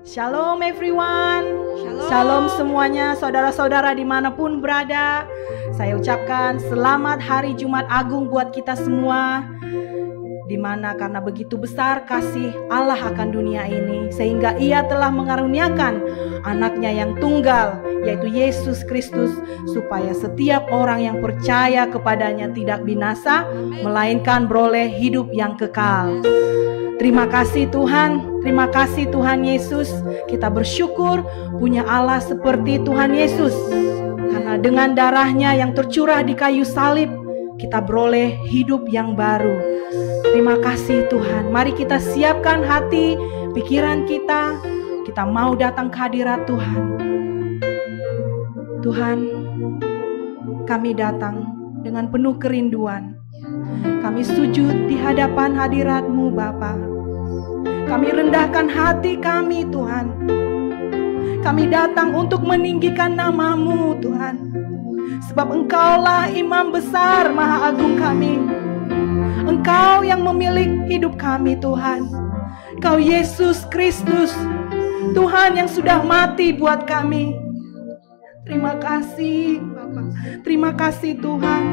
Shalom everyone. Shalom semuanya, saudara-saudara dimanapun berada. Saya ucapkan selamat hari Jumat Agung buat kita semua, dimana karena begitu besar kasih Allah akan dunia ini, sehingga Ia telah mengaruniakan anaknya yang tunggal, yaitu Yesus Kristus, supaya setiap orang yang percaya kepadanya tidak binasa, melainkan beroleh hidup yang kekal. Terima kasih Tuhan, terima kasih Tuhan Yesus. Kita bersyukur punya Allah seperti Tuhan Yesus, karena dengan darahnya yang tercurah di kayu salib, kita beroleh hidup yang baru. Terima kasih Tuhan. Mari kita siapkan hati, pikiran kita. Kita mau datang ke hadirat Tuhan. Tuhan, kami datang dengan penuh kerinduan. Kami sujud di hadapan hadirat-Mu Bapa. Kami rendahkan hati kami Tuhan. Kami datang untuk meninggikan nama-Mu Tuhan. Sebab Engkaulah Imam besar Maha Agung kami. Engkau yang memiliki hidup kami Tuhan. Engkau Yesus Kristus, Tuhan yang sudah mati buat kami. Terima kasih Bapa. Terima kasih Tuhan.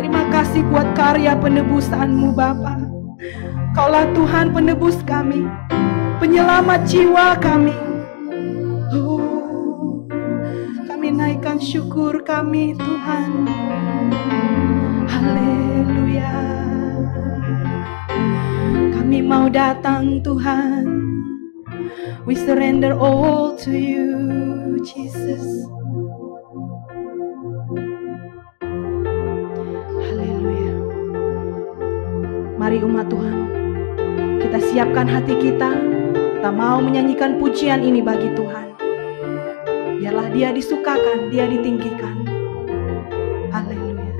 Terima kasih buat karya penebusan-Mu Bapa. Kaulah Tuhan penebus kami, penyelamat jiwa kami. Kami naikkan syukur kami Tuhan. Haleluya. Kami mau datang Tuhan. We surrender all to You, Jesus. Haleluya. Mari umat Tuhan, kita siapkan hati kita. Kita mau menyanyikan pujian ini bagi Tuhan. Biarlah Dia disukakan, Dia ditinggikan. Haleluya.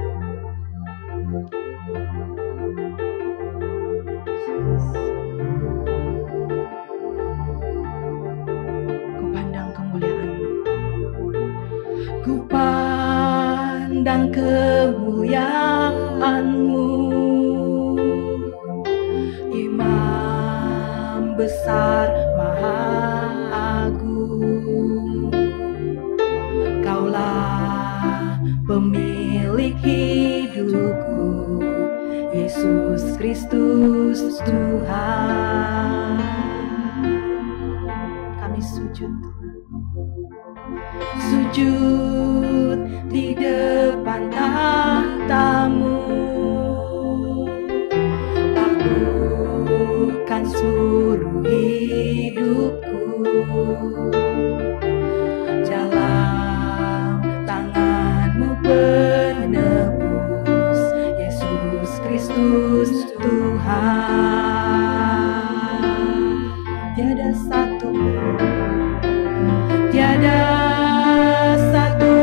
Ku pandang kemuliaan-Mu. Ku pandang kemuliaan-Mu, Imam besar Maha Agung. Kaulah pemilik hidupku, Yesus Kristus Tuhan. Kami sujud, sujud di depan tahta-Mu. Lakukan seluruh hidupku, dalam tangan-Mu penebus, Yesus Kristus Tuhan. Tiada satu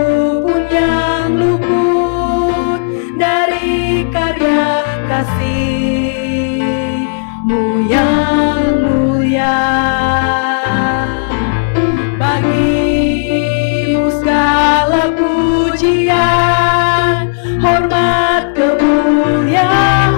pun yang luput dari karya kasih-Mu yang mulia. Bagi-Mu segala pujian, hormat, kemuliaan.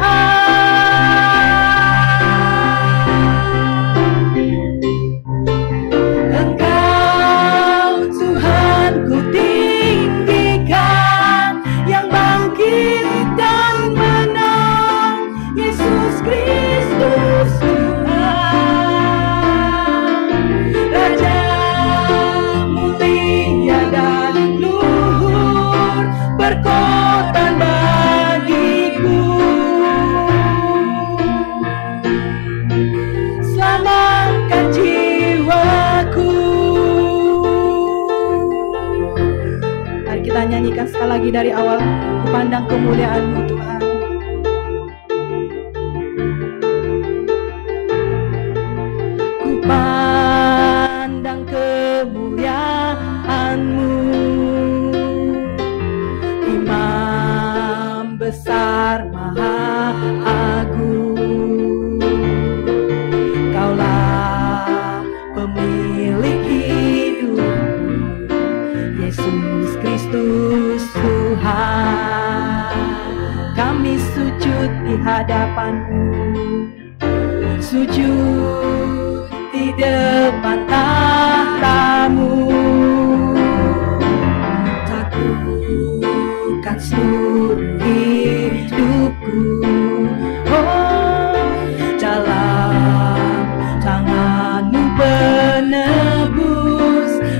Engkau Tuhan ku tinggikan, yang bangkit dan menang, Yesus Kristus Tuhan. Raja mulia dan luhur, berkorban bagiku. Selamatkan jiwaku. Mari kita nyanyikan sekali lagi dari awal. Ku pandang kemuliaan-Mu Tuhan. Ku pandang kemuliaan-Mu, Imam besar Maha Agung. Kaulah pemilik hidupku, Yesus Kristus Tuhan. Kami sujud di hadapan-Mu, sujud di depan tahtamu. Takutkan seluruh hidupku, oh dalam tanganmu penebus,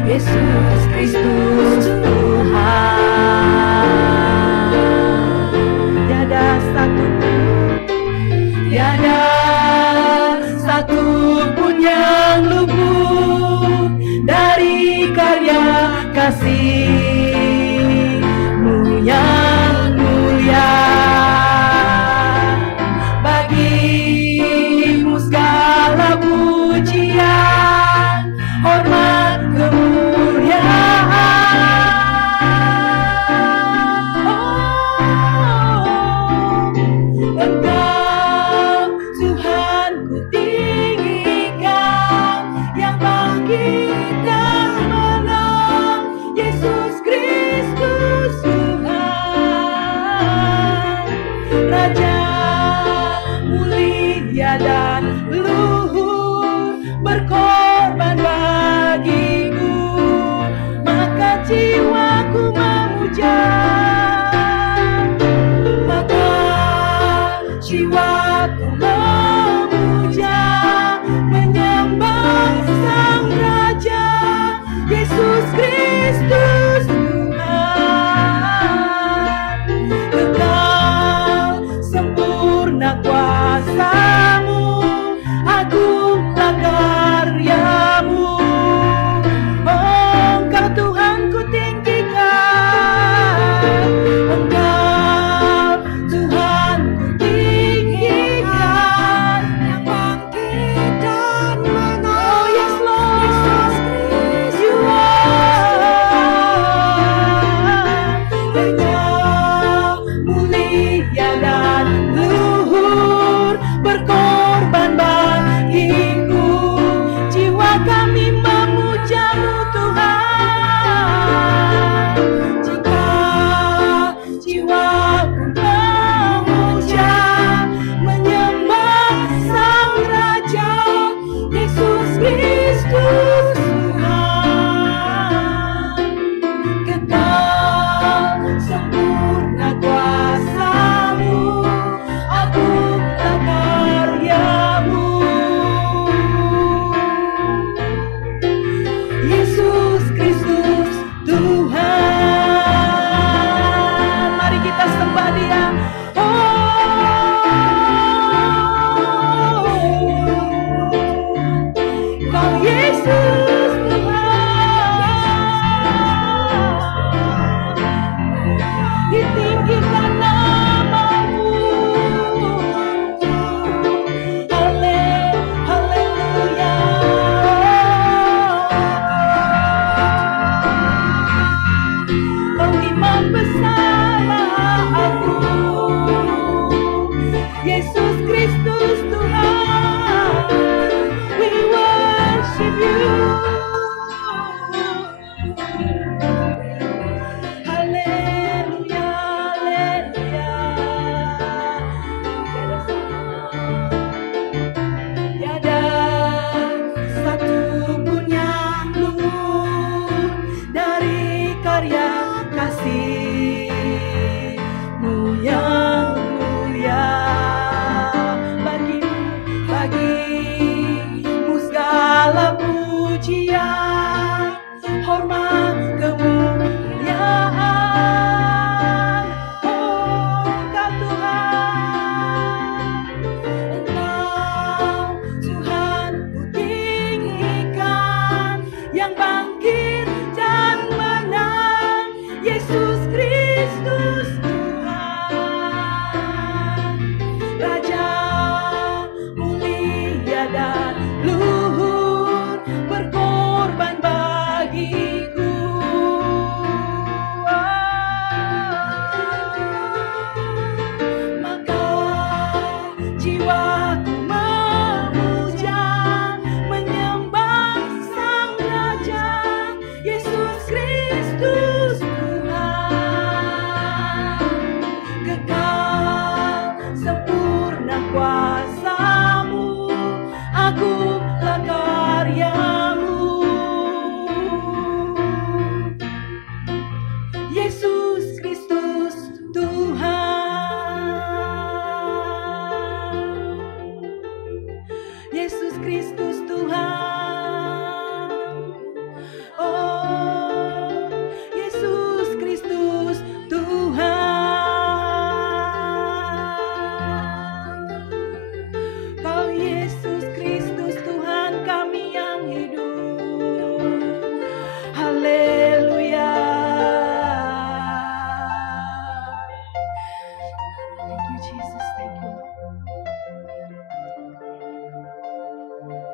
Yesus Kristus Tuhan. Tiada satu pun yang luput dari karya kasih-Mu yang mulia.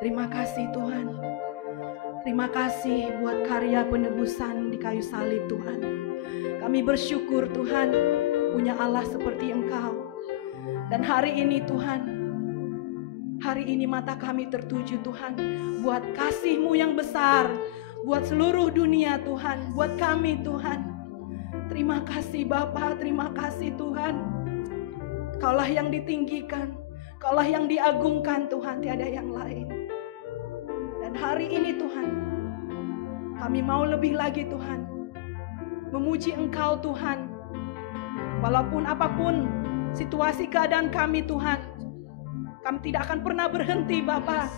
Terima kasih Tuhan. Terima kasih buat karya penebusan di kayu salib Tuhan. Kami bersyukur Tuhan punya Allah seperti Engkau. Dan hari ini Tuhan, hari ini mata kami tertuju Tuhan buat kasih-Mu yang besar, buat seluruh dunia Tuhan, buat kami Tuhan. Terima kasih Bapa, terima kasih Tuhan. Kaulah yang ditinggikan, Kaulah yang diagungkan Tuhan, tiada yang lain. Dan hari ini Tuhan, kami mau lebih lagi Tuhan, memuji Engkau Tuhan. Walaupun apapun situasi keadaan kami Tuhan, kami tidak akan pernah berhenti Bapa,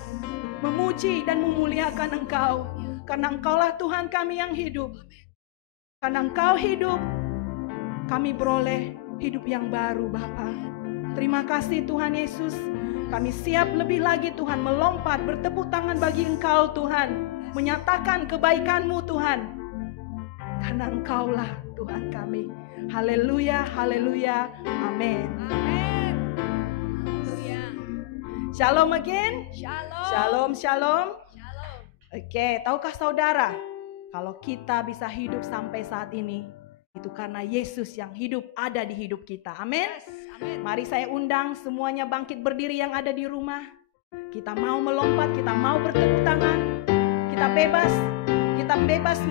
memuji dan memuliakan Engkau. Karena Engkaulah Tuhan kami yang hidup. Karena Engkau hidup, kami beroleh hidup yang baru Bapa. Terima kasih Tuhan Yesus. Kami siap lebih lagi Tuhan melompat, bertepuk tangan bagi Engkau Tuhan, menyatakan kebaikan-Mu Tuhan. Karena Engkaulah Tuhan kami. Haleluya, haleluya, amin. Amin. Shalom again. Shalom. Shalom, shalom. Shalom. Oke, tahukah saudara, kalau kita bisa hidup sampai saat ini, itu karena Yesus yang hidup ada di hidup kita. Amin. Yes, amin. Mari saya undang semuanya bangkit berdiri yang ada di rumah. Kita mau melompat, kita mau bertepuk tangan. Kita bebas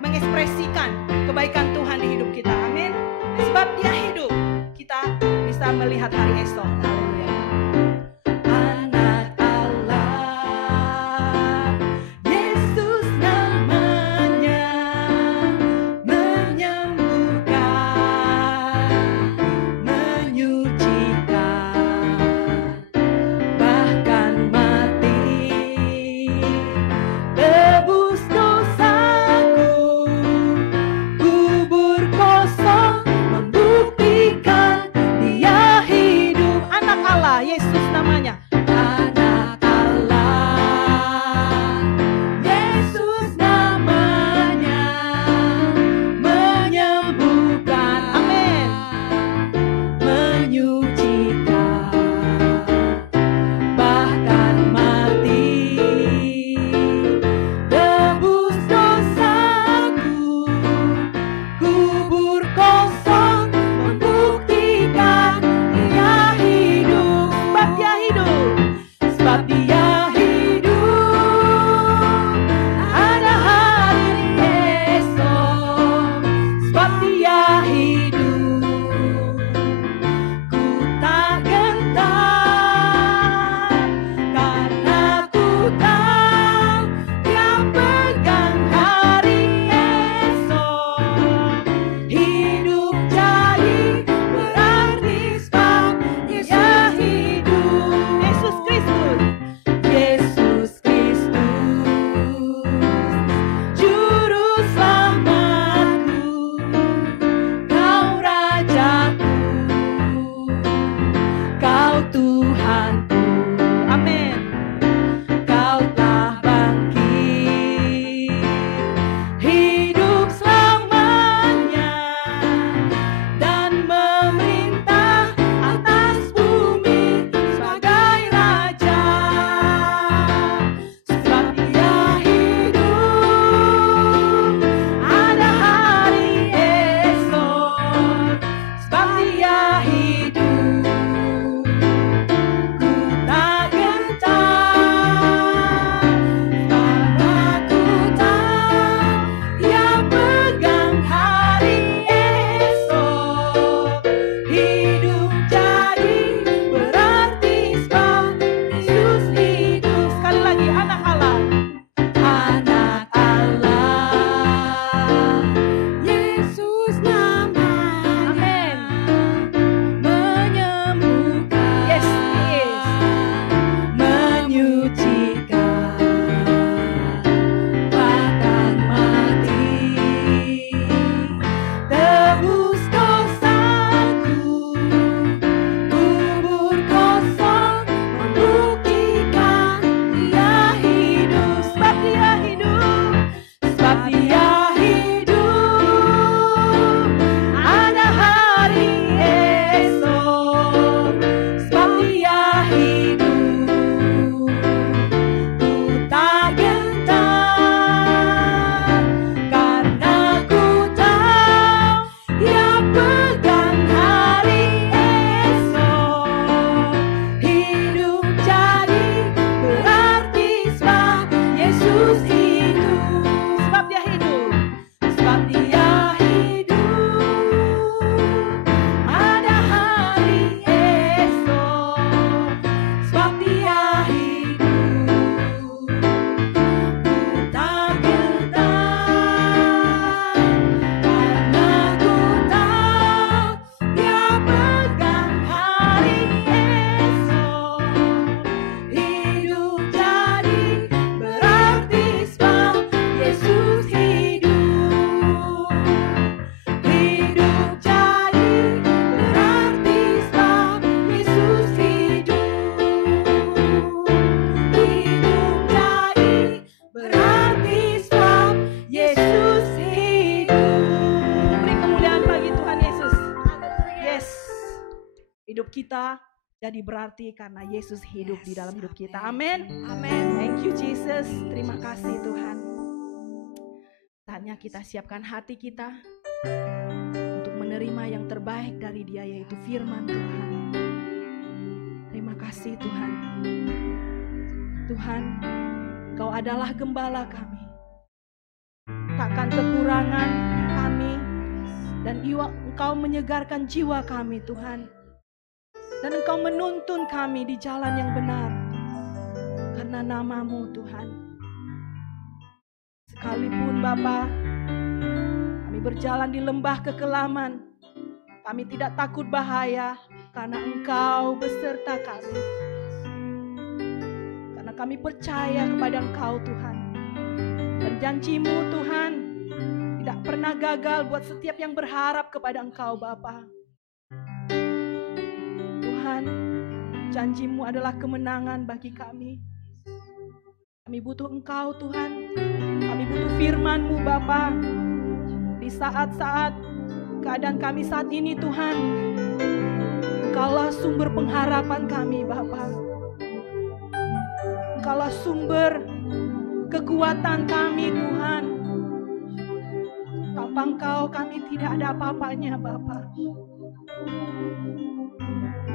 mengekspresikan kebaikan Tuhan di hidup kita. Amin. Sebab Dia hidup, kita bisa melihat hari esok. Haleluya. Anak Allah, Yesus namanya, menyembuhkan, menyucikan, bahkan mati, tebus dosaku, kubur kosong membuktikan Dia hidup. Anak Hidup kita jadi berarti karena Yesus hidup di dalam hidup kita. Amin. Amin. Thank you Jesus. Terima kasih Tuhan. Saatnya kita siapkan hati kita untuk menerima yang terbaik dari Dia, yaitu firman Tuhan. Terima kasih Tuhan. Tuhan, Engkau adalah gembala kami. Takkan kekurangan kami, dan Engkau menyegarkan jiwa kami Tuhan. Dan Engkau menuntun kami di jalan yang benar karena nama-Mu Tuhan. Sekalipun Bapa, kami berjalan di lembah kekelaman, kami tidak takut bahaya karena Engkau beserta kami. Karena kami percaya kepada Engkau Tuhan. Dan janji-Mu Tuhan tidak pernah gagal buat setiap yang berharap kepada Engkau Bapa. Tuhan, janji-Mu adalah kemenangan bagi kami. Kami butuh Engkau Tuhan. Kami butuh firman-Mu Bapa. Di saat-saat keadaan kami saat ini Tuhan, Engkaulah sumber pengharapan kami Bapa. Engkaulah sumber kekuatan kami Tuhan. Tanpa Engkau kami tidak ada apa-apanya Bapa.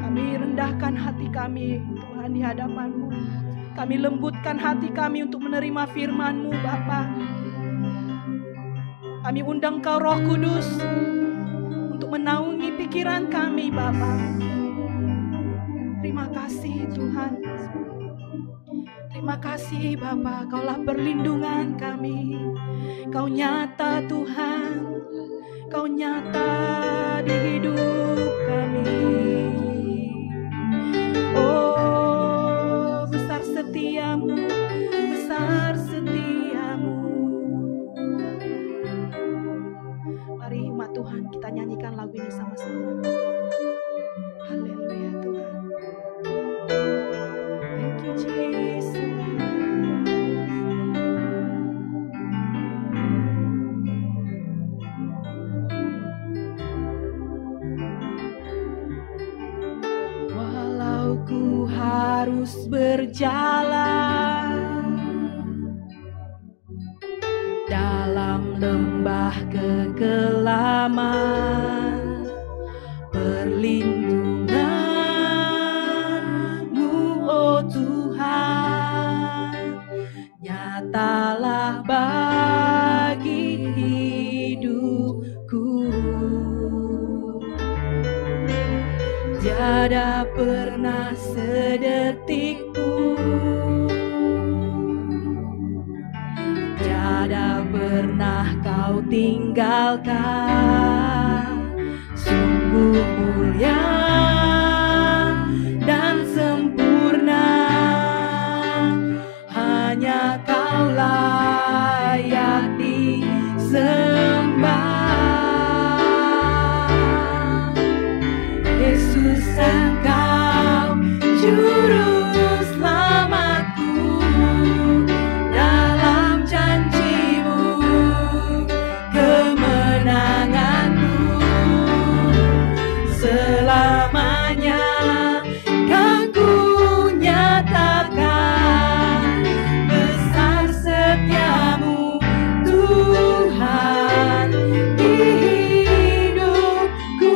Kami rendahkan hati kami Tuhan di hadapan-Mu. Kami lembutkan hati kami untuk menerima firman-Mu Bapa. Kami undang Kau Roh Kudus untuk menaungi pikiran kami Bapa. Terima kasih Tuhan. Terima kasih Bapa, Kaulah perlindungan kami. Kau nyata Tuhan, Kau nyata di hidup kami. Oh, besar setiamu, besar setiamu. Mari umat Tuhan, kita nyanyikan lagu ini sama-sama. Haleluya Tuhan. Thank you Jesus. Walau ku harus berjalan dalam lembah kekelaman, perlindungan-Mu oh Tuhan nyatalah bagi hidupku. Tiada pernah sedetik pun, tiada pernah Kau tinggalkan. Sungguh mulia dan sempurna, hanya Kau layak disembah. Yesus Engkau juru selamatku, dalam janji-Mu kemenanganku selamanya kan ku nyatakan. Besar setiamu Tuhan di hidupku.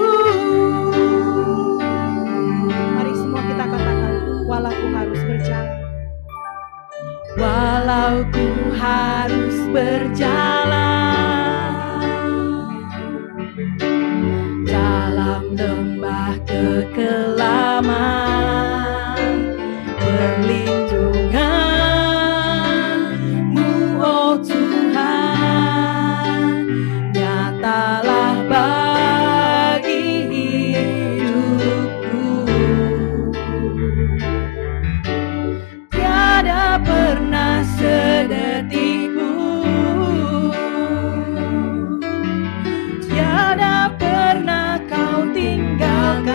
Mari semua kita katakan, walau ku harus berjalan, walau ku harus berjalan dalam lembah kekelaman, perlindungan-Mu oh Tuhan nyatalah bagi hidupku. Tiada pernah sedetik pun, tiada pernah Kau tinggalkan.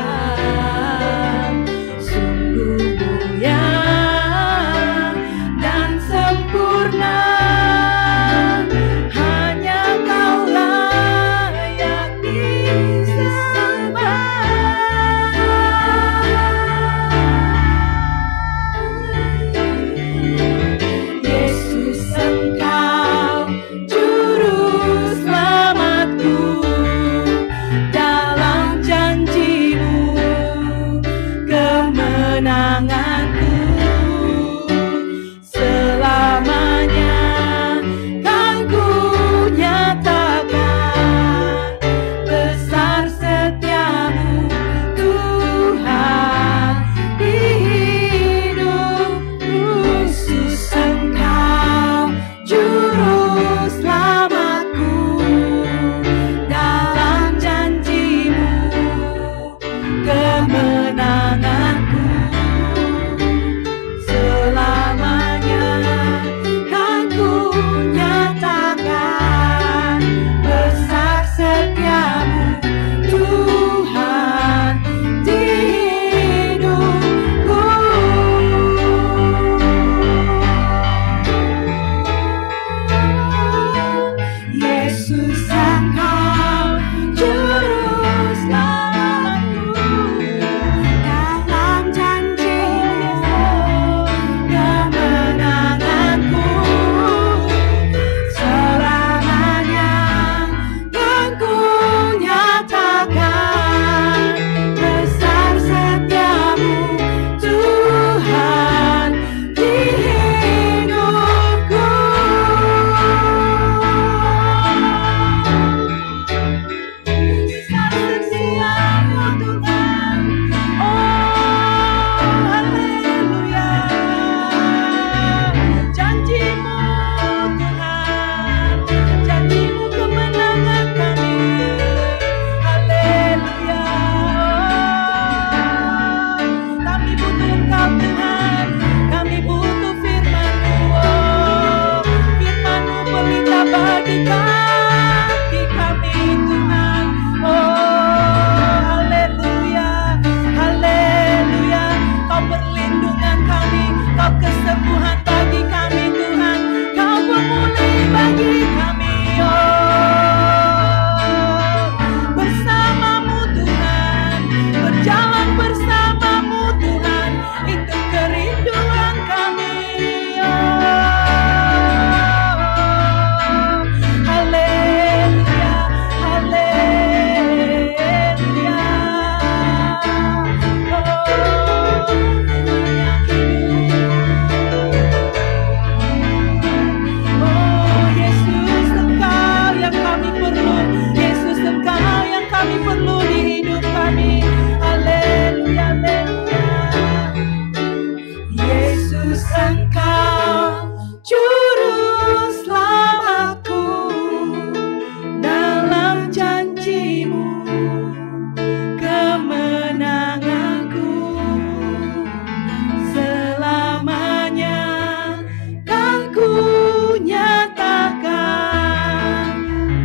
kemenanganku. Selamanya kan ku nyatakan besar setiamu Tuhan di hidupku. Yesus Engkau juru selamatku, dalam janji-Mu kemenanganku. Selamanya kan ku nyatakan besar setiamu Tuhan di hidupku. Besar setiamu Tuhan, oh haleluya. Janji-Mu Tuhan, janji-Mu kemenangan kami, haleluya. Kami butuh Engkau Tuhan, kami butuh firman-Mu, oh firman-Mu berlimpah bagi kaki kami Tuhan, oh haleluya, haleluya. Kau perlindungan kami, Kau kesembuhan bagi kami Tuhan, Kau pemulih bagi kami, oh bersama-Mu Tuhan, berjalan bersama-Mu Tuhan, itu kerinduan kami, oh haleluya, haleluya. Oh Yesus Engkau yang kami perlu, Yesus Engkau yang kami perlu di hidup kami, haleluya, haleluya. Yesus Engkau juru selamatku, dalam janji-Mu kemenanganku. Selamanya kan ku nyatakan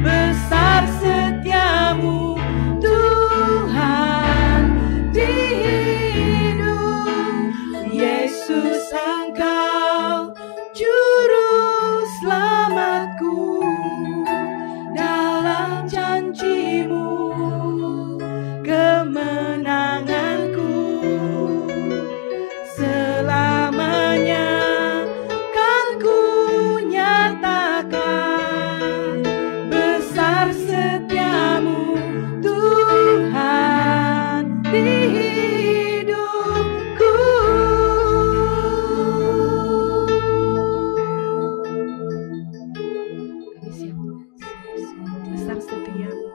besar setiamu Tuhan di hidup. Yesus Engkau juru selamatku, dalam janji-Mu kemenanganku. Selamanya kan ku nyatakan besar setiamu Tuhan di hidupku. Besar setiamu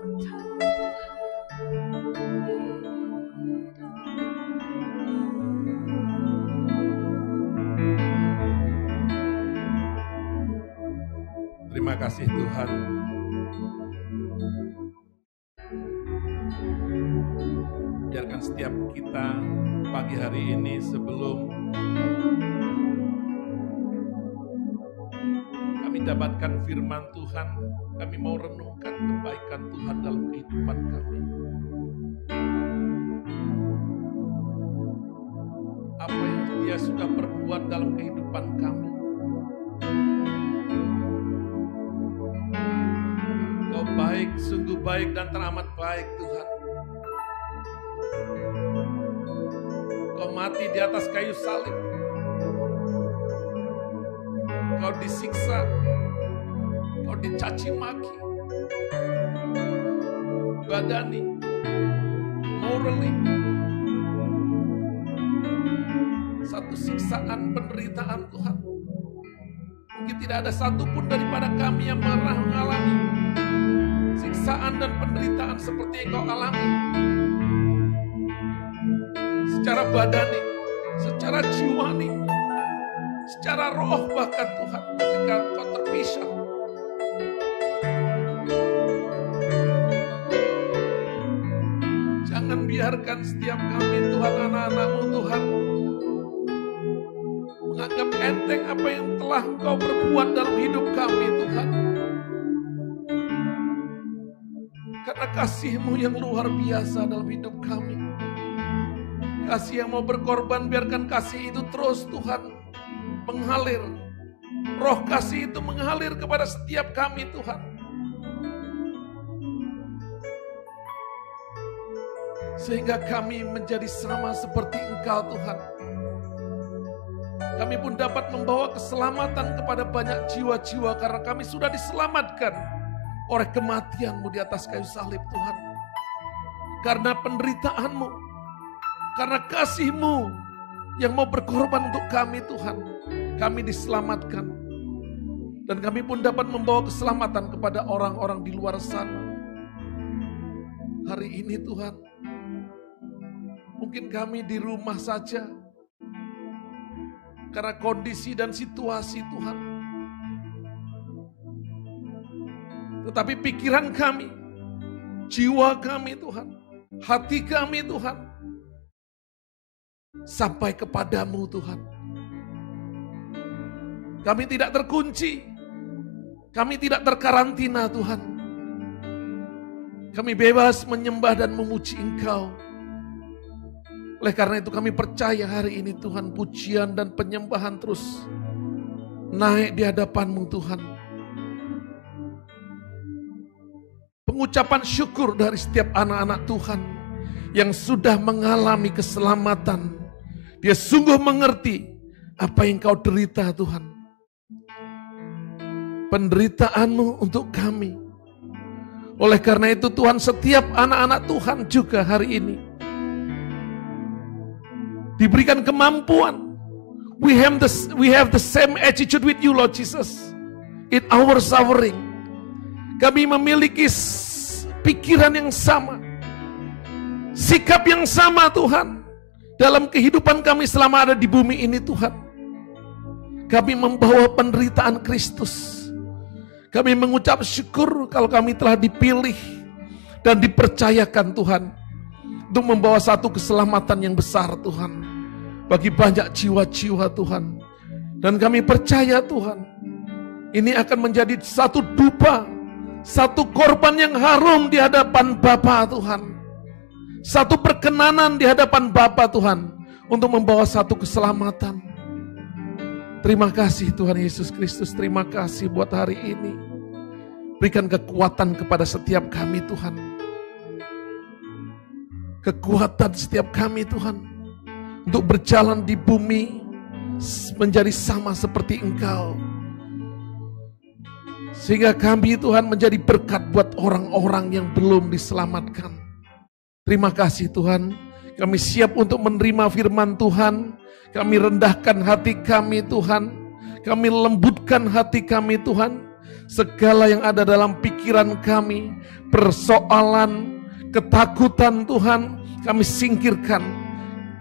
Terima kasih Tuhan. Biarkan setiap kita pagi hari ini sebelum kami dapatkan firman Tuhan, kami mau renungkan kebaikan Tuhan dalam kehidupan kami. Apa yang Dia sudah perbuat dalam kehidupan kami. Kau baik, sungguh baik dan teramat baik Tuhan. Kau mati di atas kayu salib. Kau disiksa, kau dicaci maki, badani, morally, satu siksaan penderitaan Tuhan. Mungkin tidak ada satupun daripada kami yang mengalami siksaan dan penderitaan seperti yang kau alami. Secara badani, secara jiwani, secara roh bahkan Tuhan ketika kau terpisah. Jangan biarkan setiap kami anak-anak-Mu Tuhan. Menganggap enteng apa yang telah Engkau perbuat dalam hidup kami Tuhan. Karena kasih-Mu yang luar biasa dalam hidup kami. Kasih yang mau berkorban, biarkan kasih itu terus Tuhan mengalir. Roh kasih itu mengalir kepada setiap kami Tuhan. Sehingga kami menjadi sama seperti Engkau Tuhan. Kami pun dapat membawa keselamatan kepada banyak jiwa-jiwa karena kami sudah diselamatkan oleh kematian-Mu di atas kayu salib Tuhan. Karena penderitaan-Mu, karena kasih-Mu yang mau berkorban untuk kami Tuhan, kami diselamatkan. Dan kami pun dapat membawa keselamatan kepada orang-orang di luar sana. Hari ini Tuhan, mungkin kami di rumah saja, karena kondisi dan situasi Tuhan. Tetapi pikiran kami, jiwa kami Tuhan, hati kami Tuhan, sampai kepadamu Tuhan. Kami tidak terkunci, kami tidak terkarantina Tuhan. Kami bebas menyembah dan memuji Engkau. Oleh karena itu kami percaya hari ini Tuhan, pujian dan penyembahan terus naik di hadapan-Mu Tuhan. Pengucapan syukur dari setiap anak-anak Tuhan yang sudah mengalami keselamatan. Dia sungguh mengerti apa yang Kau derita Tuhan. Penderitaan-Mu untuk kami. Oleh karena itu Tuhan, setiap anak-anak Tuhan juga hari ini diberikan kemampuan. We have the same attitude with you, Lord Jesus. In our suffering. Kami memiliki pikiran yang sama. Sikap yang sama Tuhan. Dalam kehidupan kami selama ada di bumi ini Tuhan. Kami membawa penderitaan Kristus. Kami mengucap syukur kalau kami telah dipilih dan dipercayakan Tuhan. Untuk membawa satu keselamatan yang besar Tuhan. Bagi banyak jiwa-jiwa Tuhan. Dan kami percaya Tuhan. Ini akan menjadi satu dupa. Satu korban yang harum di hadapan Bapa Tuhan. Satu perkenanan di hadapan Bapa Tuhan. Untuk membawa satu keselamatan. Terima kasih Tuhan Yesus Kristus. Terima kasih buat hari ini. Berikan kekuatan kepada setiap kami Tuhan. Kekuatan setiap kami Tuhan. Untuk berjalan di bumi. Menjadi sama seperti Engkau. Sehingga kami Tuhan menjadi berkat buat orang-orang yang belum diselamatkan. Terima kasih Tuhan. Kami siap untuk menerima firman Tuhan. Kami rendahkan hati kami Tuhan. Kami lembutkan hati kami Tuhan. Segala yang ada dalam pikiran kami. Persoalan, ketakutan Tuhan. Kami singkirkan.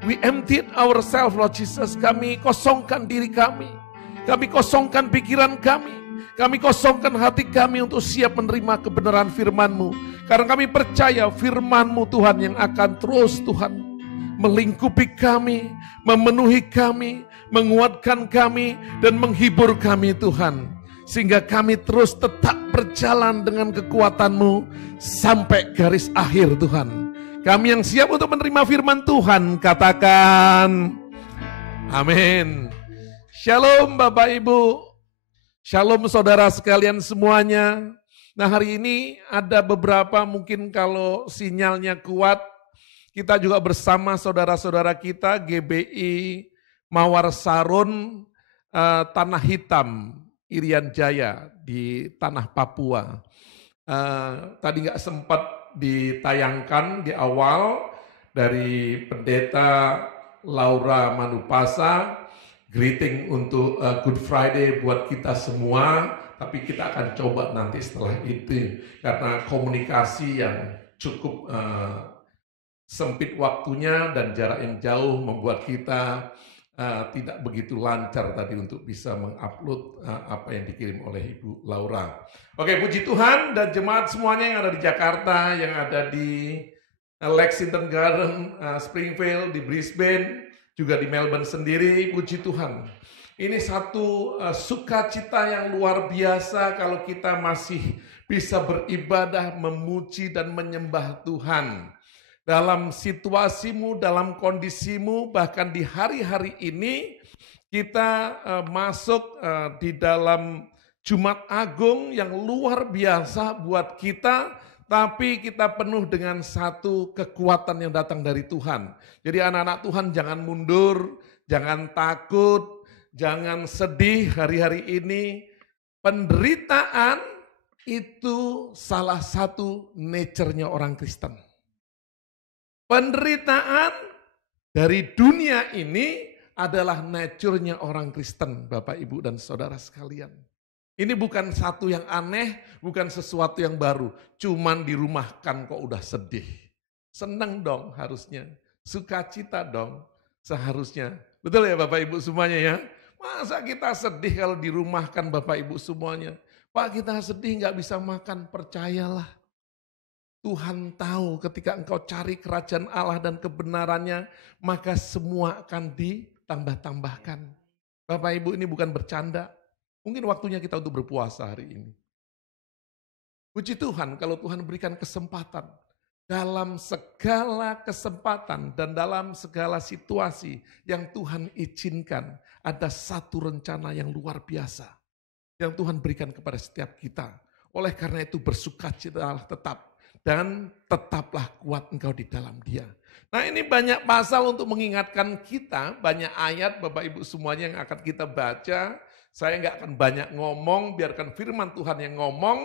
We emptied ourselves Lord Jesus. Kami kosongkan diri kami. Kami kosongkan pikiran kami. Kami kosongkan hati kami untuk siap menerima kebenaran firman-Mu. Karena kami percaya firman-Mu Tuhan yang akan terus Tuhan melingkupi kami, memenuhi kami, menguatkan kami, dan menghibur kami Tuhan. Sehingga kami terus tetap berjalan dengan kekuatan-Mu sampai garis akhir Tuhan. Kami yang siap untuk menerima firman Tuhan, katakan amin. Shalom Bapak Ibu. Shalom saudara sekalian semuanya. Nah hari ini ada beberapa mungkin kalau sinyalnya kuat. Kita juga bersama saudara-saudara kita GBI Mawar Sarun Tanah Hitam Irian Jaya di Tanah Papua. Tadi nggak sempat ditayangkan di awal dari Pendeta Laura Manupasa. Greeting untuk Good Friday buat kita semua, tapi kita akan coba nanti setelah itu karena komunikasi yang cukup sempit waktunya dan jarak yang jauh membuat kita tidak begitu lancar tadi untuk bisa mengupload apa yang dikirim oleh Ibu Laura. Oke, puji Tuhan dan jemaat semuanya yang ada di Jakarta, yang ada di Lexington Garden, Springfield, di Brisbane, juga di Melbourne sendiri. Puji Tuhan. Ini satu sukacita yang luar biasa kalau kita masih bisa beribadah, memuji dan menyembah Tuhan. Dalam situasimu, dalam kondisimu, bahkan di hari-hari ini kita masuk di dalam Jumat Agung yang luar biasa buat kita, tapi kita penuh dengan satu kekuatan yang datang dari Tuhan. Jadi anak-anak Tuhan jangan mundur, jangan takut, jangan sedih hari-hari ini. Penderitaan itu salah satu nature-nya orang Kristen. Penderitaan dari dunia ini adalah nature-nya orang Kristen, Bapak, Ibu, dan saudara sekalian. Ini bukan satu yang aneh, bukan sesuatu yang baru. Cuman dirumahkan kok udah sedih. Seneng dong harusnya, sukacita dong seharusnya. Betul ya Bapak Ibu semuanya ya? Masa kita sedih kalau dirumahkan Bapak Ibu semuanya? Pak, kita sedih nggak bisa makan, percayalah. Tuhan tahu ketika engkau cari kerajaan Allah dan kebenarannya, maka semua akan ditambah-tambahkan. Bapak Ibu, ini bukan bercanda. Mungkin waktunya kita untuk berpuasa hari ini. Puji Tuhan kalau Tuhan berikan kesempatan. Dalam segala kesempatan dan dalam segala situasi yang Tuhan izinkan, ada satu rencana yang luar biasa yang Tuhan berikan kepada setiap kita. Oleh karena itu bersukacitalah tetap. Dan tetaplah kuat engkau di dalam Dia. Nah, ini banyak pasal untuk mengingatkan kita, banyak ayat Bapak Ibu semuanya yang akan kita baca. Saya nggak akan banyak ngomong, biarkan firman Tuhan yang ngomong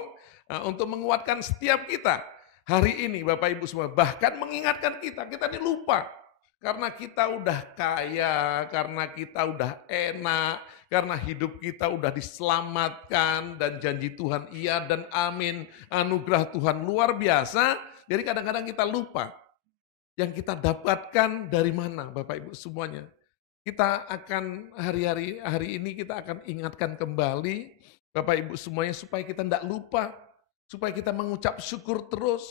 untuk menguatkan setiap kita. Hari ini Bapak Ibu semua, bahkan mengingatkan kita ini lupa. Karena kita udah kaya, karena kita udah enak, karena hidup kita udah diselamatkan, dan janji Tuhan iya dan amin, anugerah Tuhan luar biasa. Jadi kadang-kadang kita lupa yang kita dapatkan dari mana Bapak Ibu semuanya. Kita akan hari ini kita akan ingatkan kembali Bapak Ibu semuanya supaya kita tidak lupa, supaya kita mengucap syukur terus,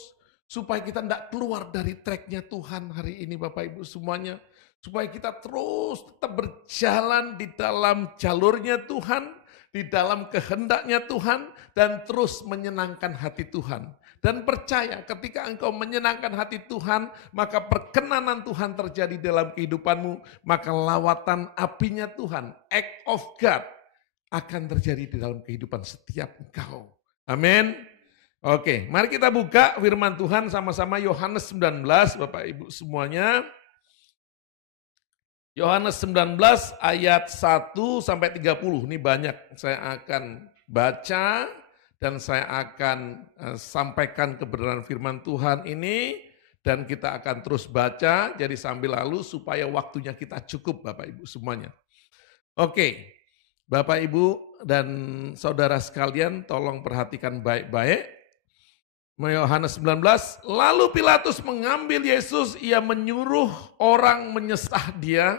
supaya kita tidak keluar dari tracknya Tuhan hari ini Bapak Ibu semuanya. Supaya kita terus tetap berjalan di dalam jalurnya Tuhan, di dalam kehendaknya Tuhan, dan terus menyenangkan hati Tuhan. Dan percaya ketika engkau menyenangkan hati Tuhan, maka perkenanan Tuhan terjadi dalam kehidupanmu, maka lawatan apinya Tuhan, act of God, akan terjadi di dalam kehidupan setiap engkau. Amin. Oke, mari kita buka firman Tuhan sama-sama Yohanes 19, Bapak Ibu semuanya. Yohanes 19 ayat 1 sampai 30, ini banyak saya akan baca dan saya akan sampaikan kebenaran firman Tuhan ini dan kita akan terus baca jadi sambil lalu supaya waktunya kita cukup Bapak Ibu semuanya. Oke, Bapak Ibu dan saudara sekalian tolong perhatikan baik-baik. Yohanes 19, lalu Pilatus mengambil Yesus, ia menyuruh orang menyesah dia.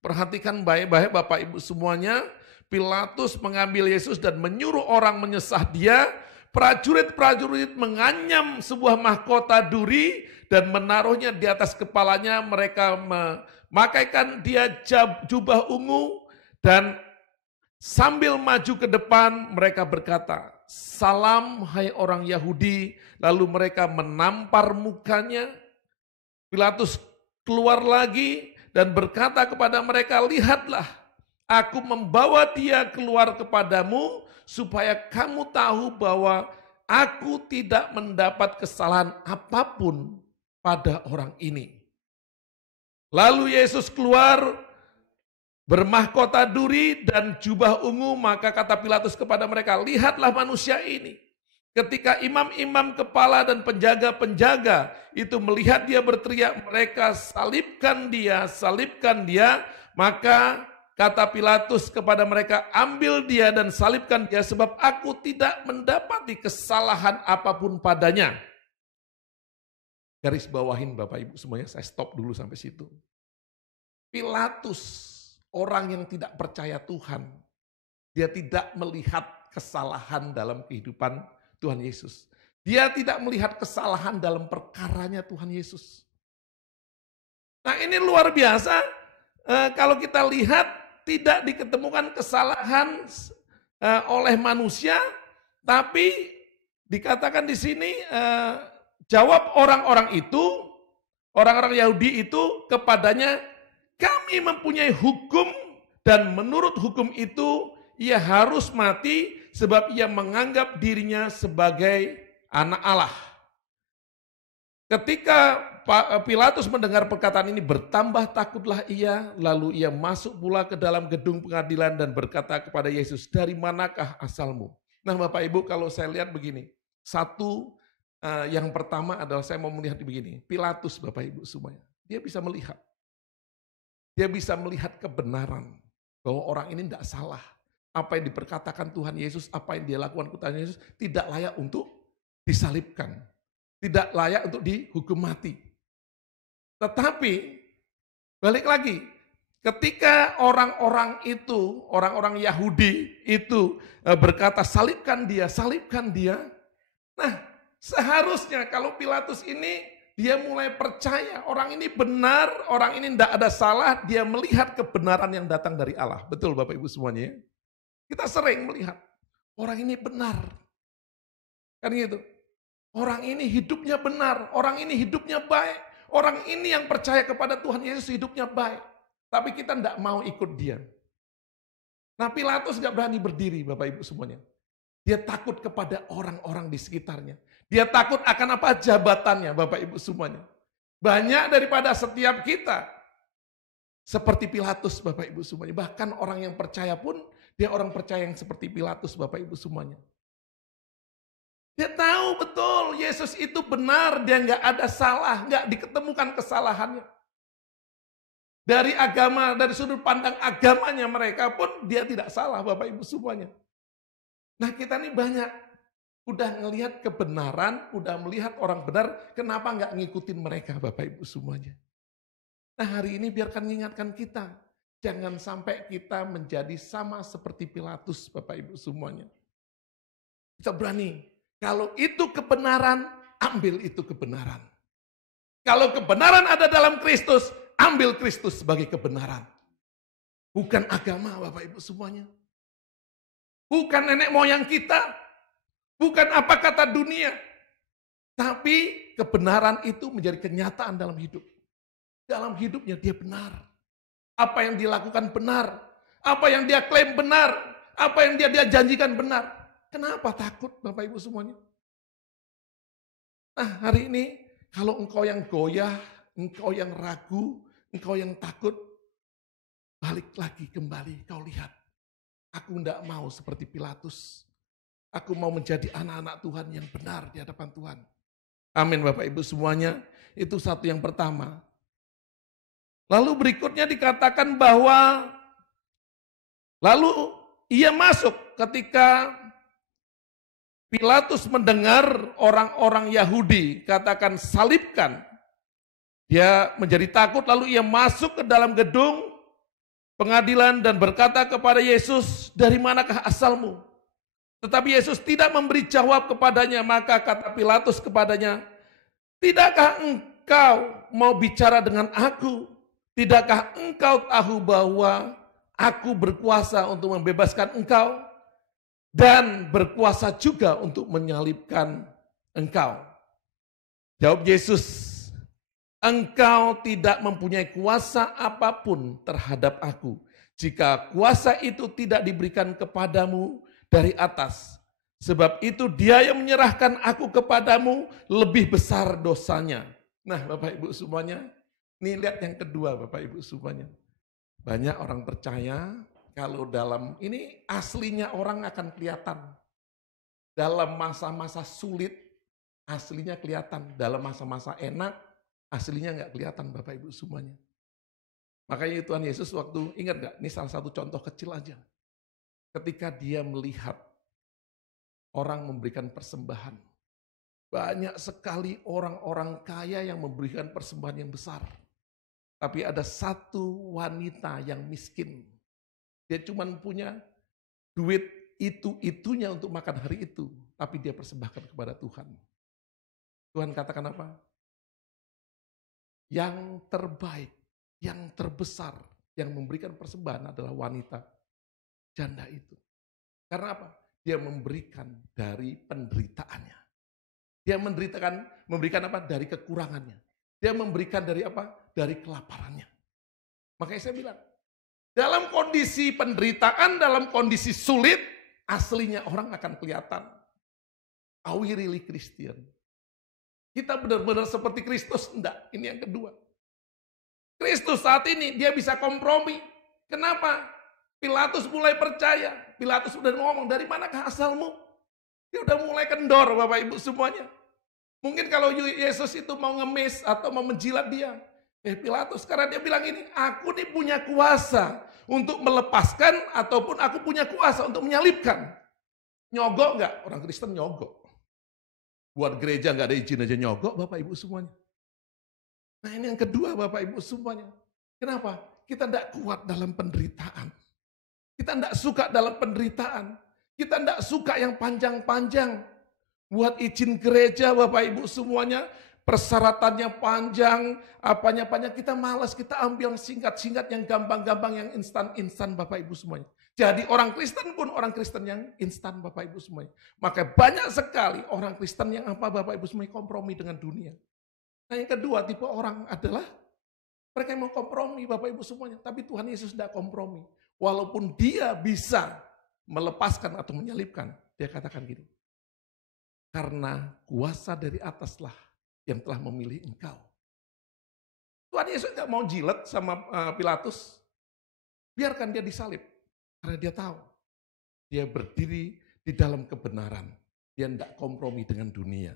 Perhatikan baik-baik Bapak Ibu semuanya. Pilatus mengambil Yesus dan menyuruh orang menyesah dia. Prajurit-prajurit menganyam sebuah mahkota duri dan menaruhnya di atas kepalanya. Mereka memakaikan dia jubah ungu dan sambil maju ke depan mereka berkata, salam hai orang Yahudi. Lalu mereka menampar mukanya. Pilatus keluar lagi dan berkata kepada mereka, lihatlah, aku membawa dia keluar kepadamu supaya kamu tahu bahwa aku tidak mendapat kesalahan apapun pada orang ini. Lalu Yesus keluar bermahkota duri dan jubah ungu, maka kata Pilatus kepada mereka, lihatlah manusia ini. Ketika imam-imam kepala dan penjaga-penjaga itu melihat dia berteriak, mereka salibkan dia, maka kata Pilatus kepada mereka, ambil dia dan salibkan dia sebab aku tidak mendapati kesalahan apapun padanya. Garis bawahin Bapak Ibu semuanya, saya stop dulu sampai situ. Pilatus, orang yang tidak percaya Tuhan, dia tidak melihat kesalahan dalam kehidupan Tuhan Yesus. Dia tidak melihat kesalahan dalam perkaranya Tuhan Yesus. Nah ini luar biasa, kalau kita lihat tidak diketemukan kesalahan oleh manusia, tapi dikatakan di sini jawab orang-orang itu, orang-orang Yahudi itu kepadanya, kami mempunyai hukum dan menurut hukum itu ia harus mati sebab ia menganggap dirinya sebagai anak Allah. Ketika Pilatus mendengar perkataan ini, bertambah takutlah ia, lalu ia masuk pula ke dalam gedung pengadilan dan berkata kepada Yesus, dari manakah asalmu? Nah Bapak Ibu, kalau saya lihat begini, satu yang pertama adalah saya mau melihat begini, Pilatus Bapak Ibu semuanya, dia bisa melihat. Dia bisa melihat kebenaran, bahwa orang ini tidak salah. Apa yang diperkatakan Tuhan Yesus, apa yang dia lakukan Tuhan Yesus, tidak layak untuk disalibkan. Tidak layak untuk dihukum mati. Tetapi, balik lagi, ketika orang-orang itu, orang-orang Yahudi itu berkata salibkan dia, nah seharusnya kalau Pilatus ini dia mulai percaya orang ini benar, orang ini tidak ada salah, dia melihat kebenaran yang datang dari Allah. Betul Bapak Ibu semuanya ya? Kita sering melihat orang ini benar. Kan gitu. Orang ini hidupnya benar, orang ini hidupnya baik, orang ini yang percaya kepada Tuhan Yesus hidupnya baik. Tapi kita tidak mau ikut dia. Nah Pilatus gak berani berdiri Bapak Ibu semuanya. Dia takut kepada orang-orang di sekitarnya. Dia takut akan apa jabatannya Bapak Ibu semuanya. Banyak daripada setiap kita seperti Pilatus Bapak Ibu semuanya. Bahkan orang yang percaya pun dia orang percaya yang seperti Pilatus Bapak Ibu semuanya. Dia tahu betul Yesus itu benar, dia nggak ada salah, nggak diketemukan kesalahannya. Dari agama, dari sudut pandang agamanya mereka pun dia tidak salah Bapak Ibu semuanya. Nah kita ini banyak udah ngelihat kebenaran, udah melihat orang benar, kenapa nggak ngikutin mereka Bapak Ibu semuanya. Nah hari ini biarkan mengingatkan kita, jangan sampai kita menjadi sama seperti Pilatus Bapak Ibu semuanya. Kita berani. Kalau itu kebenaran, ambil itu kebenaran. Kalau kebenaran ada dalam Kristus, ambil Kristus sebagai kebenaran. Bukan agama Bapak Ibu semuanya. Bukan nenek moyang kita. Bukan apa kata dunia. Tapi kebenaran itu menjadi kenyataan dalam hidup. Dalam hidupnya dia benar. Apa yang dilakukan benar. Apa yang dia klaim benar. Apa yang dia janjikan benar. Kenapa takut Bapak Ibu semuanya? Nah hari ini kalau engkau yang goyah, engkau yang ragu, engkau yang takut, balik lagi kembali kau lihat. Aku tidak mau seperti Pilatus. Aku mau menjadi anak-anak Tuhan yang benar di hadapan Tuhan. Amin Bapak Ibu semuanya. Itu satu yang pertama. Lalu berikutnya dikatakan bahwa lalu ia masuk ketika Pilatus mendengar orang-orang Yahudi katakan salibkan. Dia menjadi takut lalu ia masuk ke dalam gedung pengadilan dan berkata kepada Yesus, dari manakah asalmu? Tetapi Yesus tidak memberi jawab kepadanya, maka kata Pilatus kepadanya, tidakkah engkau mau bicara dengan aku? Tidakkah engkau tahu bahwa aku berkuasa untuk membebaskan engkau? Dan berkuasa juga untuk menyalibkan engkau. Jawab Yesus, engkau tidak mempunyai kuasa apapun terhadap aku. Jika kuasa itu tidak diberikan kepadamu dari atas. Sebab itu dia yang menyerahkan aku kepadamu lebih besar dosanya. Nah Bapak Ibu semuanya, ini lihat yang kedua Bapak Ibu semuanya. Banyak orang percaya, kalau dalam ini aslinya orang akan kelihatan. Dalam masa-masa sulit, aslinya kelihatan. Dalam masa-masa enak, aslinya nggak kelihatan Bapak Ibu semuanya. Makanya Tuhan Yesus waktu, ingat nggak? Ini salah satu contoh kecil aja. Ketika dia melihat orang memberikan persembahan. Banyak sekali orang-orang kaya yang memberikan persembahan yang besar. Tapi ada satu wanita yang miskin. Dia cuma punya duit itu-itunya untuk makan hari itu. Tapi dia persembahkan kepada Tuhan. Tuhan katakan apa? Yang terbaik, yang terbesar, yang memberikan persembahan adalah wanita janda itu. Karena apa? Dia memberikan dari penderitaannya. Dia memberikan apa? Dari kekurangannya. Dia memberikan dari apa? Dari kelaparannya. Makanya saya bilang, dalam kondisi penderitaan, dalam kondisi sulit, aslinya orang akan kelihatan. Are we really Christian? Kita benar-benar seperti Kristus? Enggak, ini yang kedua. Kristus saat ini dia bisa kompromi. Kenapa? Pilatus mulai percaya. Pilatus udah ngomong, dari manakah asalmu? Dia udah mulai kendor Bapak Ibu semuanya. Mungkin kalau Yesus itu mau ngemis atau mau menjilat dia. Pilatus, karena dia bilang ini, aku nih punya kuasa untuk melepaskan ataupun aku punya kuasa untuk menyalibkan. Nyogok enggak? Orang Kristen nyogok. Buat gereja enggak ada izin aja nyogok Bapak Ibu semuanya. Nah ini yang kedua Bapak Ibu semuanya. Kenapa? Kita enggak kuat dalam penderitaan. Kita enggak suka dalam penderitaan. Kita enggak suka yang panjang-panjang. Buat izin gereja Bapak Ibu semuanya, persyaratannya panjang, apanya-apanya kita malas, kita ambil yang singkat-singkat, yang gampang-gampang, yang instan-instan Bapak Ibu semuanya. Jadi orang Kristen pun orang Kristen yang instan Bapak Ibu semuanya. Maka banyak sekali orang Kristen yang apa Bapak Ibu semuanya kompromi dengan dunia. Nah yang kedua tipe orang adalah mereka yang mau kompromi Bapak Ibu semuanya. Tapi Tuhan Yesus tidak kompromi. Walaupun dia bisa melepaskan atau menyalibkan, dia katakan gini. Karena kuasa dari ataslah yang telah memilih engkau. Tuhan Yesus tidak mau jilat sama Pilatus. Biarkan dia disalib. Karena dia tahu. Dia berdiri di dalam kebenaran. Dia tidak kompromi dengan dunia.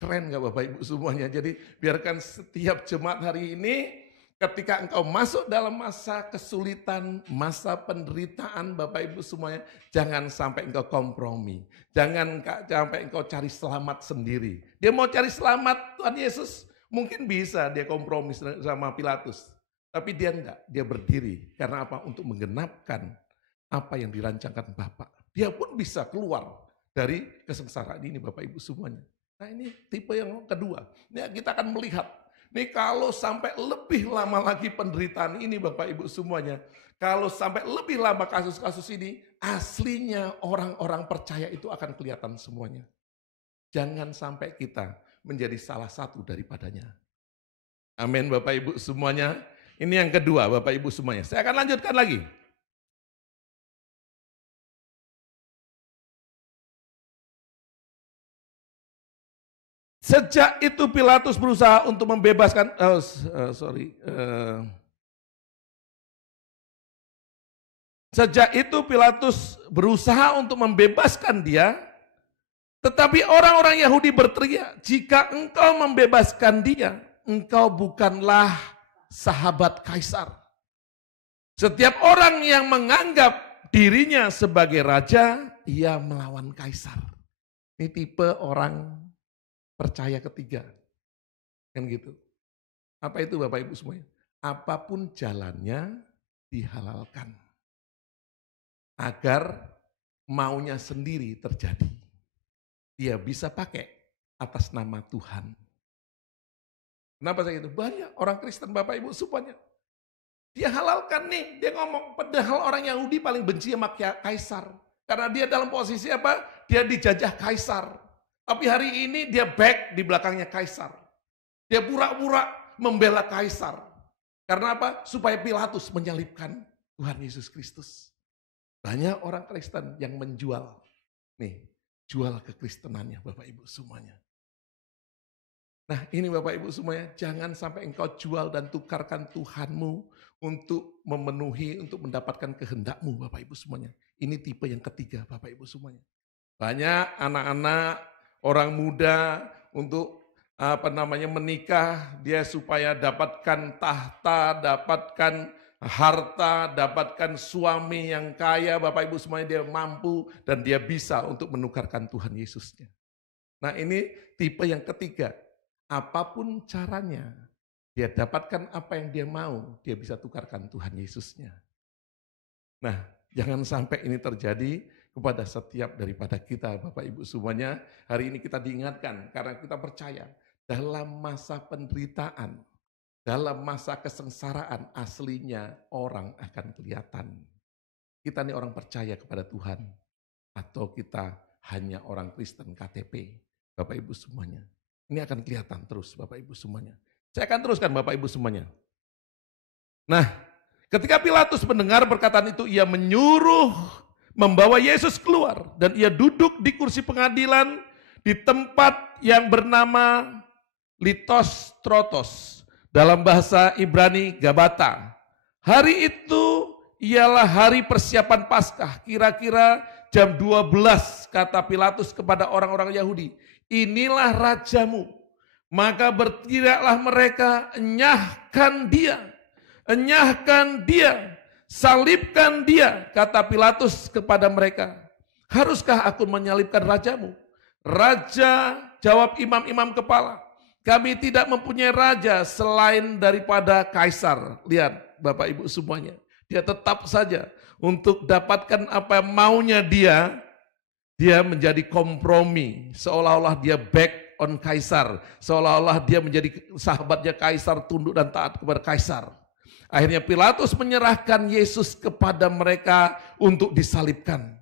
Keren gak Bapak Ibu semuanya? Jadi biarkan setiap jemaat hari ini, ketika engkau masuk dalam masa kesulitan, masa penderitaan Bapak Ibu semuanya, jangan sampai engkau kompromi. Jangan sampai engkau cari selamat sendiri. Dia mau cari selamat Tuhan Yesus, mungkin bisa dia kompromi sama Pilatus. Tapi dia enggak, dia berdiri. Karena apa? Untuk menggenapkan apa yang dirancangkan Bapa. Dia pun bisa keluar dari kesengsaraan ini Bapak Ibu semuanya. Nah ini tipe yang kedua. Ini kita akan melihat. Nih kalau sampai lebih lama lagi penderitaan ini Bapak Ibu semuanya. Kalau sampai lebih lama kasus-kasus ini, aslinya orang-orang percaya itu akan kelihatan semuanya. Jangan sampai kita menjadi salah satu daripadanya. Amin Bapak Ibu semuanya. Ini yang kedua Bapak Ibu semuanya. Saya akan lanjutkan lagi. Sejak itu Pilatus berusaha untuk membebaskan, Sejak itu Pilatus berusaha untuk membebaskan dia, tetapi orang-orang Yahudi berteriak, jika engkau membebaskan dia, engkau bukanlah sahabat Kaisar. Setiap orang yang menganggap dirinya sebagai raja, ia melawan Kaisar. Ini tipe orang percaya ketiga. Kan gitu. Apa itu Bapak Ibu semuanya? Apapun jalannya dihalalkan. Agar maunya sendiri terjadi. Dia bisa pakai atas nama Tuhan. Kenapa saya gitu? Banyak orang Kristen Bapak Ibu semuanya. Dia halalkan nih, dia ngomong, padahal orang Yahudi paling benci sama Kaisar. Karena dia dalam posisi apa? Dia dijajah Kaisar. Tapi hari ini dia back di belakangnya Kaisar. Dia pura-pura membela Kaisar. Karena apa? Supaya Pilatus menyalibkan Tuhan Yesus Kristus. Banyak orang Kristen yang menjual, nih, jual kekristenannya Bapak Ibu semuanya. Nah ini Bapak Ibu semuanya, jangan sampai engkau jual dan tukarkan Tuhanmu untuk memenuhi, untuk mendapatkan kehendakmu Bapak Ibu semuanya. Ini tipe yang ketiga Bapak Ibu semuanya. Banyak anak-anak, orang muda untuk menikah, dia supaya dapatkan tahta, dapatkan harta, dapatkan suami yang kaya, Bapak Ibu semuanya, dia mampu dan dia bisa untuk menukarkan Tuhan Yesusnya. Nah ini tipe yang ketiga, apapun caranya, dia dapatkan apa yang dia mau, dia bisa tukarkan Tuhan Yesusnya. Nah jangan sampai ini terjadi, kepada setiap daripada kita, Bapak Ibu semuanya. Hari ini kita diingatkan karena kita percaya dalam masa penderitaan, dalam masa kesengsaraan aslinya orang akan kelihatan. Kita ini orang percaya kepada Tuhan atau kita hanya orang Kristen KTP, Bapak Ibu semuanya. Ini akan kelihatan terus Bapak Ibu semuanya. Saya akan teruskan Bapak Ibu semuanya. Nah, ketika Pilatus mendengar perkataan itu, ia menyuruh membawa Yesus keluar dan ia duduk di kursi pengadilan di tempat yang bernama Litos Trotos, dalam bahasa Ibrani Gabata. Hari itu ialah hari persiapan Paskah, kira-kira jam 12 kata Pilatus kepada orang-orang Yahudi, inilah rajamu. Maka berteriaklah mereka, enyahkan dia, salibkan dia, kata Pilatus kepada mereka. Haruskah aku menyalibkan rajamu? Raja, jawab imam-imam kepala, kami tidak mempunyai raja selain daripada Kaisar. Lihat Bapak Ibu semuanya, dia tetap saja untuk dapatkan apa maunya dia menjadi kompromi, seolah-olah dia back on Kaisar, seolah-olah dia menjadi sahabatnya Kaisar, tunduk dan taat kepada Kaisar. Akhirnya Pilatus menyerahkan Yesus kepada mereka untuk disalibkan.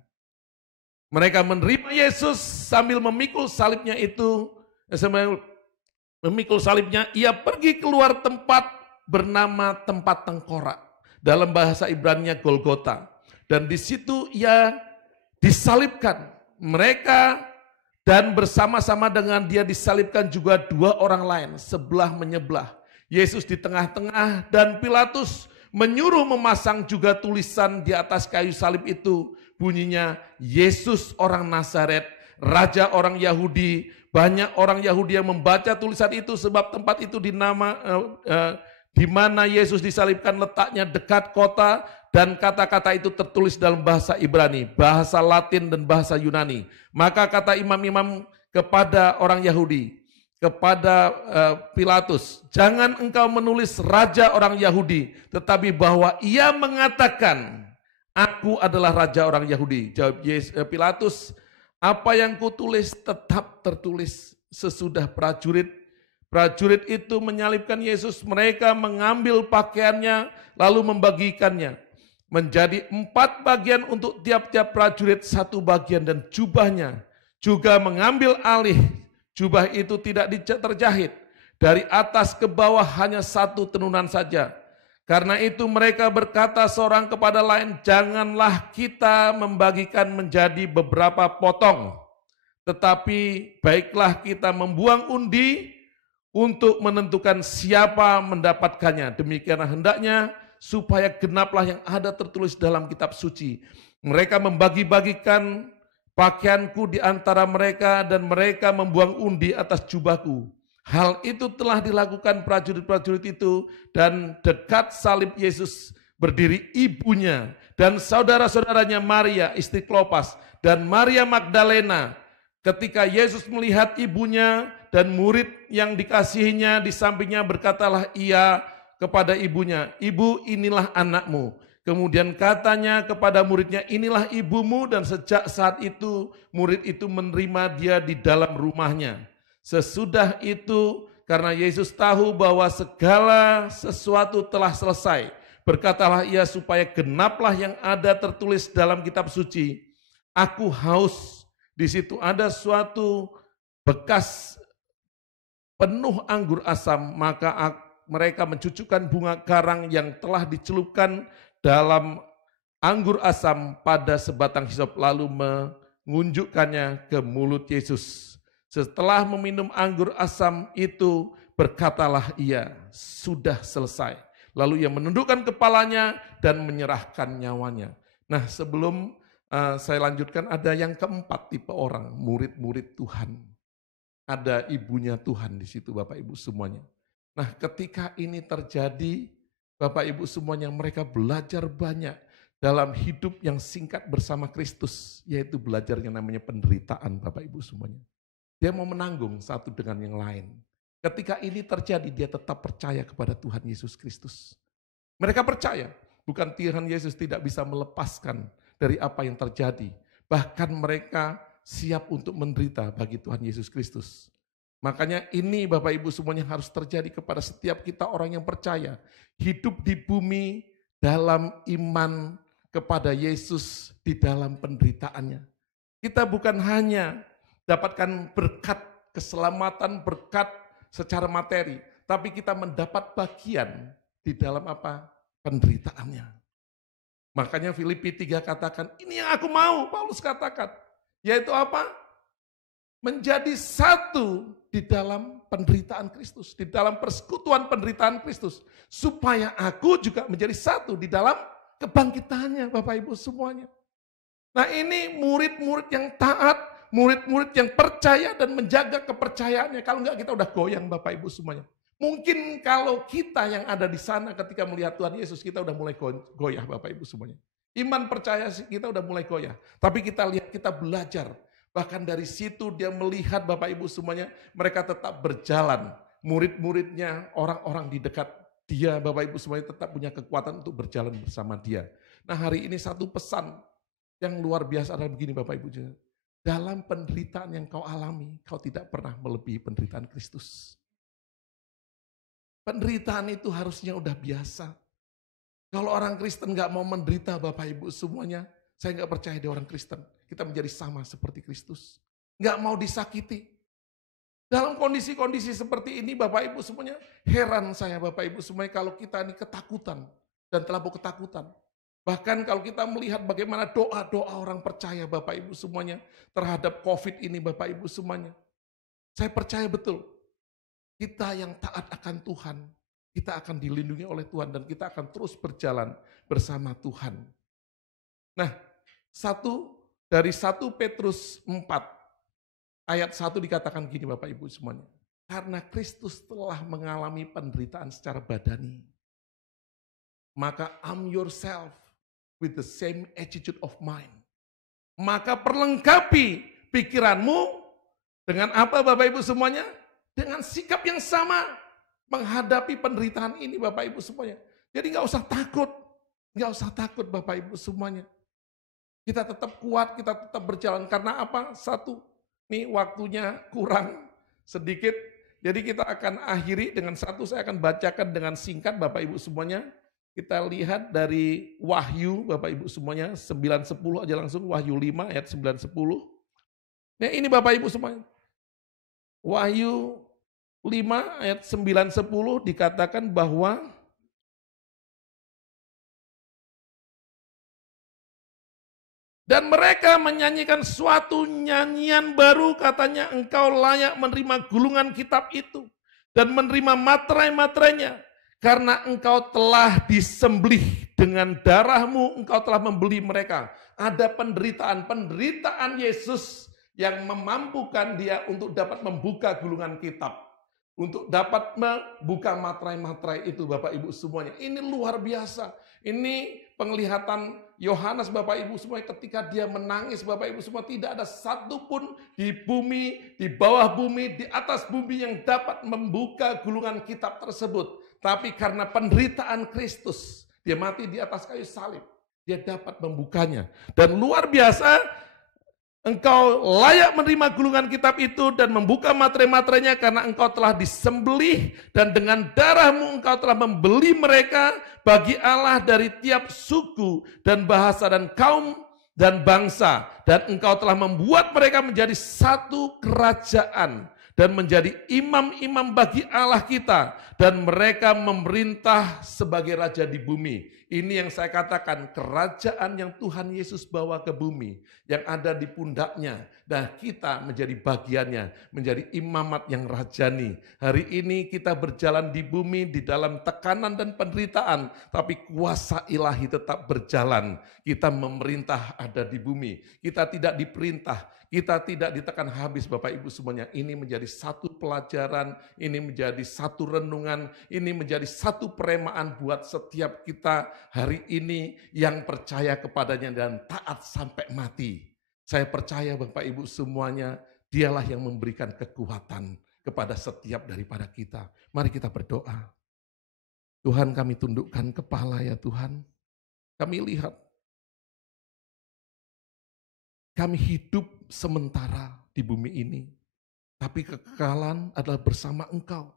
Mereka menerima Yesus sambil memikul salibnya itu, ia pergi keluar tempat bernama tempat tengkorak. Dalam bahasa Ibrani-nya Golgota. Dan di situ ia disalibkan. Mereka dan bersama-sama dengan dia disalibkan juga dua orang lain, sebelah menyebelah. Yesus di tengah-tengah dan Pilatus menyuruh memasang juga tulisan di atas kayu salib itu. Bunyinya, Yesus orang Nazaret, Raja orang Yahudi. Banyak orang Yahudi yang membaca tulisan itu sebab tempat itu di mana Yesus disalibkan letaknya dekat kota. Dan kata-kata itu tertulis dalam bahasa Ibrani, bahasa Latin dan bahasa Yunani. Maka kata imam-imam kepada orang Yahudi, kepada Pilatus, jangan engkau menulis raja orang Yahudi, tetapi bahwa ia mengatakan, aku adalah raja orang Yahudi. Jawab Pilatus, apa yang kutulis tetap tertulis. Sesudah prajurit itu menyalibkan Yesus, mereka mengambil pakaiannya lalu membagikannya menjadi 4 bagian untuk tiap-tiap prajurit 1 bagian, dan jubahnya juga mengambil alih. Jubah itu tidak terjahit, dari atas ke bawah hanya 1 tenunan saja. Karena itu mereka berkata seorang kepada lain, janganlah kita membagikan menjadi beberapa potong, tetapi baiklah kita membuang undi untuk menentukan siapa mendapatkannya. Demikianlah hendaknya supaya genaplah yang ada tertulis dalam kitab suci. Mereka membagi-bagikan pakaianku di antara mereka dan mereka membuang undi atas jubahku. Hal itu telah dilakukan prajurit-prajurit itu, dan dekat salib Yesus berdiri ibunya dan saudara-saudaranya Maria istri Klopas dan Maria Magdalena. Ketika Yesus melihat ibunya dan murid yang dikasihinya di sampingnya, berkatalah ia kepada ibunya, ibu, inilah anakmu. Kemudian katanya kepada muridnya, inilah ibumu, dan sejak saat itu murid itu menerima dia di dalam rumahnya. Sesudah itu, karena Yesus tahu bahwa segala sesuatu telah selesai, berkatalah ia supaya genaplah yang ada tertulis dalam kitab suci, aku haus. Di situ ada suatu bekas penuh anggur asam, maka mereka mencucukkan bunga karang yang telah dicelupkan dalam anggur asam pada sebatang hisop, lalu mengunjukkannya ke mulut Yesus. Setelah meminum anggur asam itu, berkatalah ia, sudah selesai. Lalu ia menundukkan kepalanya dan menyerahkan nyawanya. Nah, sebelum saya lanjutkan, ada yang keempat tipe orang, murid-murid Tuhan. Ada ibunya Tuhan di situ, Bapak Ibu semuanya. Nah, ketika ini terjadi, Bapak Ibu semuanya, mereka belajar banyak dalam hidup yang singkat bersama Kristus, yaitu belajar yang namanya penderitaan, Bapak Ibu semuanya. Dia mau menanggung satu dengan yang lain. Ketika ini terjadi, dia tetap percaya kepada Tuhan Yesus Kristus. Mereka percaya, bukan Tuhan Yesus tidak bisa melepaskan dari apa yang terjadi. Bahkan mereka siap untuk menderita bagi Tuhan Yesus Kristus. Makanya ini Bapak Ibu semuanya harus terjadi kepada setiap kita orang yang percaya. Hidup di bumi dalam iman kepada Yesus di dalam penderitaannya. Kita bukan hanya dapatkan berkat keselamatan, berkat secara materi, tapi kita mendapat bagian di dalam apa? Penderitaannya. Makanya Filipi 3 katakan, ini yang aku mau, Paulus katakan. Yaitu apa? Menjadi satu di dalam penderitaan Kristus, di dalam persekutuan penderitaan Kristus, supaya aku juga menjadi satu di dalam kebangkitannya, Bapak Ibu semuanya. Nah, ini murid-murid yang taat, murid-murid yang percaya dan menjaga kepercayaannya. Kalau enggak kita udah goyang, Bapak Ibu semuanya. Mungkin kalau kita yang ada di sana ketika melihat Tuhan Yesus, kita udah mulai goyah, Bapak Ibu semuanya. Iman percaya kita udah mulai goyah. Tapi kita lihat, kita belajar. Bahkan dari situ dia melihat Bapak Ibu semuanya, mereka tetap berjalan. Murid-muridnya, orang-orang di dekat dia, Bapak Ibu semuanya tetap punya kekuatan untuk berjalan bersama dia. Nah, hari ini satu pesan yang luar biasa adalah begini Bapak Ibu. Dalam penderitaan yang kau alami, kau tidak pernah melebihi penderitaan Kristus. Penderitaan itu harusnya udah biasa. Kalau orang Kristen nggak mau menderita Bapak Ibu semuanya, saya nggak percaya dia orang Kristen. Kita menjadi sama seperti Kristus. Nggak mau disakiti. Dalam kondisi-kondisi seperti ini Bapak Ibu semuanya, heran saya Bapak Ibu semuanya kalau kita ini ketakutan dan terlalu ketakutan. Bahkan kalau kita melihat bagaimana doa-doa orang percaya Bapak Ibu semuanya terhadap COVID ini Bapak Ibu semuanya. Saya percaya betul, kita yang taat akan Tuhan, kita akan dilindungi oleh Tuhan dan kita akan terus berjalan bersama Tuhan. Nah, dari 1 Petrus 4 ayat 1 dikatakan gini Bapak Ibu semuanya. Karena Kristus telah mengalami penderitaan secara badani, maka arm yourself with the same attitude of mind. Maka perlengkapi pikiranmu dengan apa Bapak Ibu semuanya? Dengan sikap yang sama menghadapi penderitaan ini Bapak Ibu semuanya. Jadi nggak usah takut Bapak Ibu semuanya. Kita tetap kuat, kita tetap berjalan. Karena apa? Satu, nih waktunya kurang sedikit. Jadi kita akan akhiri dengan satu, saya akan bacakan dengan singkat Bapak Ibu semuanya. Kita lihat dari Wahyu Bapak Ibu semuanya, 9-10 aja langsung, Wahyu 5 ayat 9-10. Nah ini Bapak Ibu semuanya. Wahyu 5 ayat 9-10 dikatakan bahwa dan mereka menyanyikan suatu nyanyian baru, katanya engkau layak menerima gulungan kitab itu dan menerima materai-materainya karena engkau telah disembelih dengan darahmu, engkau telah membeli mereka. Ada penderitaan Yesus yang memampukan dia untuk dapat membuka gulungan kitab, untuk dapat membuka materai-materai itu Bapak Ibu semuanya. Ini luar biasa. Ini penglihatan Yohanes Bapak Ibu semua ketika dia menangis Bapak Ibu semua, tidak ada satupun di bumi, di bawah bumi, di atas bumi yang dapat membuka gulungan kitab tersebut. Tapi karena penderitaan Kristus, dia mati di atas kayu salib, dia dapat membukanya. Dan luar biasa, engkau layak menerima gulungan kitab itu dan membuka materai-materainya karena engkau telah disembelih dan dengan darahmu engkau telah membeli mereka bagi Allah dari tiap suku dan bahasa dan kaum dan bangsa. Dan engkau telah membuat mereka menjadi satu kerajaan dan menjadi imam-imam bagi Allah kita. Dan mereka memerintah sebagai raja di bumi. Ini yang saya katakan, kerajaan yang Tuhan Yesus bawa ke bumi, yang ada di pundaknya. Dan kita menjadi bagiannya, menjadi imamat yang rajani. Hari ini kita berjalan di bumi di dalam tekanan dan penderitaan, tapi kuasa ilahi tetap berjalan. Kita memerintah ada di bumi. Kita tidak diperintah, kita tidak ditekan habis Bapak Ibu semuanya. Ini menjadi satu pelajaran, ini menjadi satu renungan, ini menjadi satu peremaan buat setiap kita hari ini yang percaya kepadanya dan taat sampai mati. Saya percaya Bapak Ibu semuanya, dialah yang memberikan kekuatan kepada setiap daripada kita. Mari kita berdoa. Tuhan, kami tundukkan kepala ya Tuhan. Kami lihat kami hidup sementara di bumi ini, tapi kekekalan adalah bersama Engkau.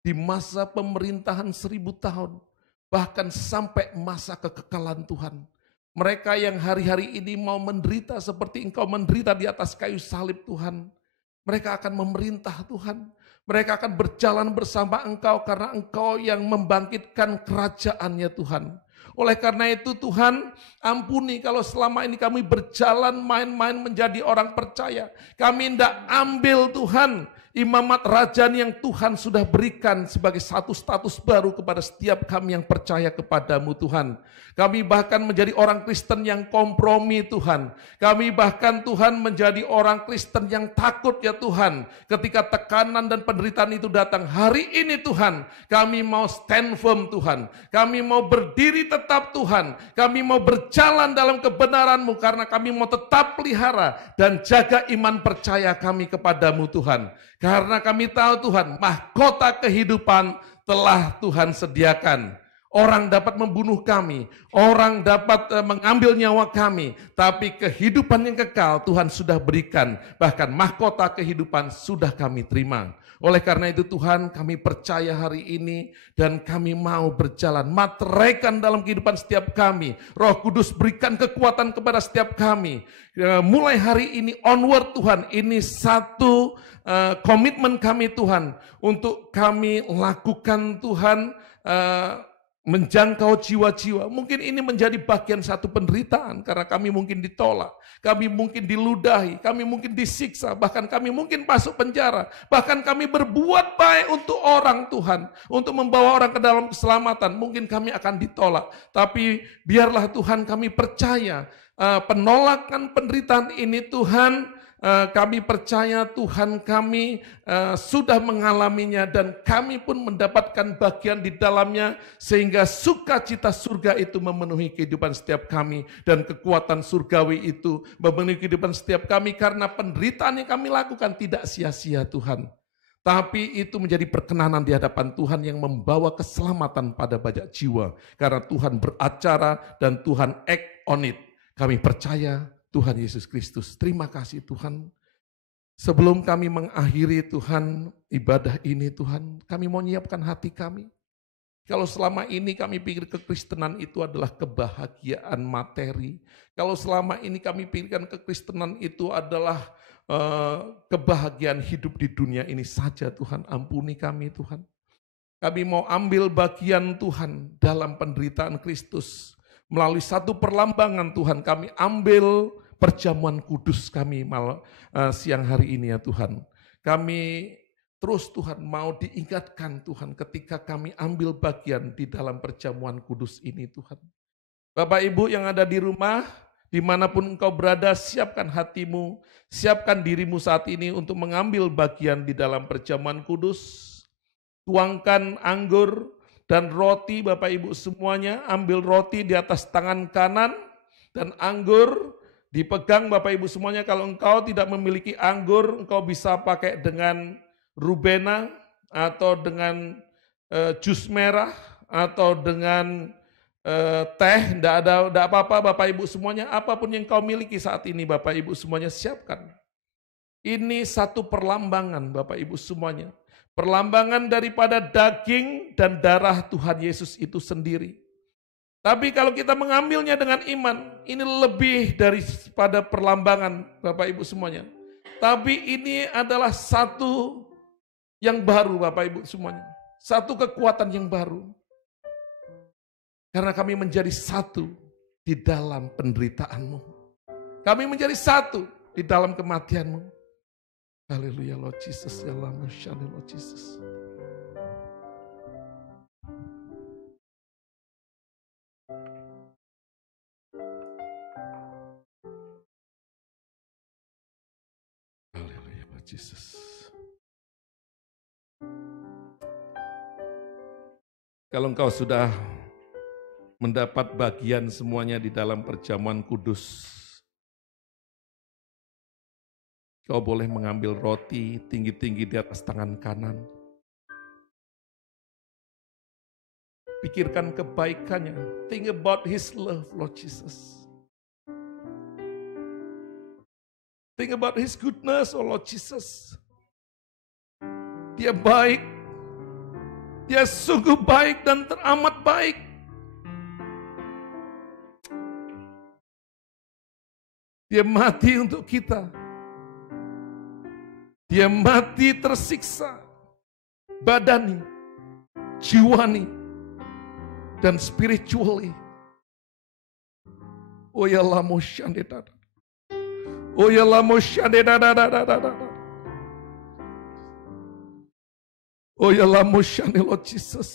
Di masa pemerintahan 1000 tahun, bahkan sampai masa kekekalan Tuhan. Mereka yang hari-hari ini mau menderita seperti Engkau menderita di atas kayu salib Tuhan. Mereka akan memerintah Tuhan. Mereka akan berjalan bersama Engkau karena Engkau yang membangkitkan kerajaan-Nya Tuhan. Oleh karena itu Tuhan, ampuni kalau selama ini kami berjalan main-main menjadi orang percaya. Kami tidak ambil Tuhan, imamat rajani yang Tuhan sudah berikan sebagai satu status baru kepada setiap kami yang percaya kepadamu Tuhan. Kami bahkan menjadi orang Kristen yang kompromi Tuhan. Kami bahkan Tuhan menjadi orang Kristen yang takut ya Tuhan. Ketika tekanan dan penderitaan itu datang, hari ini Tuhan, kami mau stand firm Tuhan. Kami mau berdiri tetap Tuhan. Kami mau berjalan dalam kebenaran-Mu karena kami mau tetap pelihara dan jaga iman percaya kami kepadamu Tuhan. Karena kami tahu Tuhan, mahkota kehidupan telah Tuhan sediakan. Orang dapat membunuh kami, orang dapat mengambil nyawa kami, tapi kehidupan yang kekal Tuhan sudah berikan. Bahkan mahkota kehidupan sudah kami terima. Oleh karena itu Tuhan, kami percaya hari ini dan kami mau berjalan. Materaikan dalam kehidupan setiap kami. Roh Kudus berikan kekuatan kepada setiap kami. Mulai hari ini onward Tuhan, ini satu komitmen kami Tuhan. Untuk kami lakukan Tuhan, menjangkau jiwa-jiwa. Mungkin ini menjadi bagian satu penderitaan karena kami mungkin ditolak, kami mungkin diludahi, kami mungkin disiksa, bahkan kami mungkin masuk penjara, bahkan kami berbuat baik untuk orang Tuhan, untuk membawa orang ke dalam keselamatan, mungkin kami akan ditolak. Tapi biarlah Tuhan kami percaya penolakan penderitaan ini Tuhan, kami percaya Tuhan kami sudah mengalaminya dan kami pun mendapatkan bagian di dalamnya sehingga sukacita surga itu memenuhi kehidupan setiap kami dan kekuatan surgawi itu memenuhi kehidupan setiap kami karena penderitaan yang kami lakukan tidak sia-sia Tuhan. Tapi itu menjadi perkenanan di hadapan Tuhan yang membawa keselamatan pada banyak jiwa karena Tuhan beracara dan Tuhan act on it. Kami percaya Tuhan Yesus Kristus. Terima kasih Tuhan. Sebelum kami mengakhiri Tuhan ibadah ini Tuhan, kami mau menyiapkan hati kami. Kalau selama ini kami pikir kekristenan itu adalah kebahagiaan materi. Kalau selama ini kami pikirkan kekristenan itu adalah kebahagiaan hidup di dunia ini saja Tuhan. Ampuni kami Tuhan. Kami mau ambil bagian Tuhan dalam penderitaan Kristus. Melalui satu perlambangan Tuhan kami ambil perjamuan kudus kami siang hari ini ya Tuhan. Kami terus Tuhan mau diingatkan Tuhan ketika kami ambil bagian di dalam perjamuan kudus ini Tuhan. Bapak Ibu yang ada di rumah, dimanapun engkau berada, siapkan hatimu, siapkan dirimu saat ini untuk mengambil bagian di dalam perjamuan kudus. Tuangkan anggur dan roti Bapak Ibu semuanya, ambil roti di atas tangan kanan dan anggur dipegang Bapak Ibu semuanya. Kalau engkau tidak memiliki anggur, engkau bisa pakai dengan rubena atau dengan jus merah atau dengan teh, tidak apa-apa Bapak Ibu semuanya, apapun yang kau miliki saat ini Bapak Ibu semuanya siapkan. Ini satu perlambangan Bapak Ibu semuanya. Perlambangan daripada daging dan darah Tuhan Yesus itu sendiri. Tapi kalau kita mengambilnya dengan iman, ini lebih daripada perlambangan Bapak Ibu semuanya. Tapi ini adalah satu yang baru Bapak Ibu semuanya. Satu kekuatan yang baru. Karena kami menjadi satu di dalam penderitaanmu. Kami menjadi satu di dalam kematianmu. Haleluya Lord Jesus, ya Allah, Lord Jesus. Haleluya Lord Jesus. Kalau engkau sudah mendapat bagian semuanya di dalam perjamuan kudus, kau boleh mengambil roti tinggi-tinggi di atas tangan kanan. Pikirkan kebaikannya. Think about His love, Lord Jesus. Think about His goodness, oh Lord Jesus. Dia baik. Dia sungguh baik dan teramat baik. Dia mati untuk kita. Dia mati tersiksa. Badani, jiwani, dan spiritually. Oh ya lamo shandedada. Oh ya lamo shandedada. Oh ya lamo shandedada, Lord Jesus.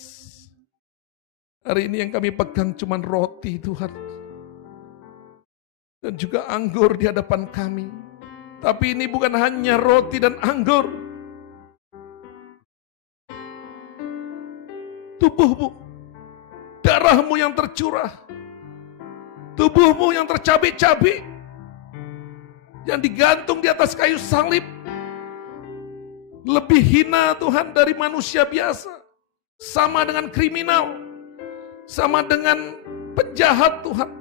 Hari ini yang kami pegang cuman roti Tuhan. Dan juga anggur di hadapan kami. Tapi ini bukan hanya roti dan anggur. Tubuhmu, darahmu yang tercurah. Tubuhmu yang tercabik-cabik. Yang digantung di atas kayu salib. Lebih hina Tuhan dari manusia biasa. Sama dengan kriminal. Sama dengan penjahat Tuhan.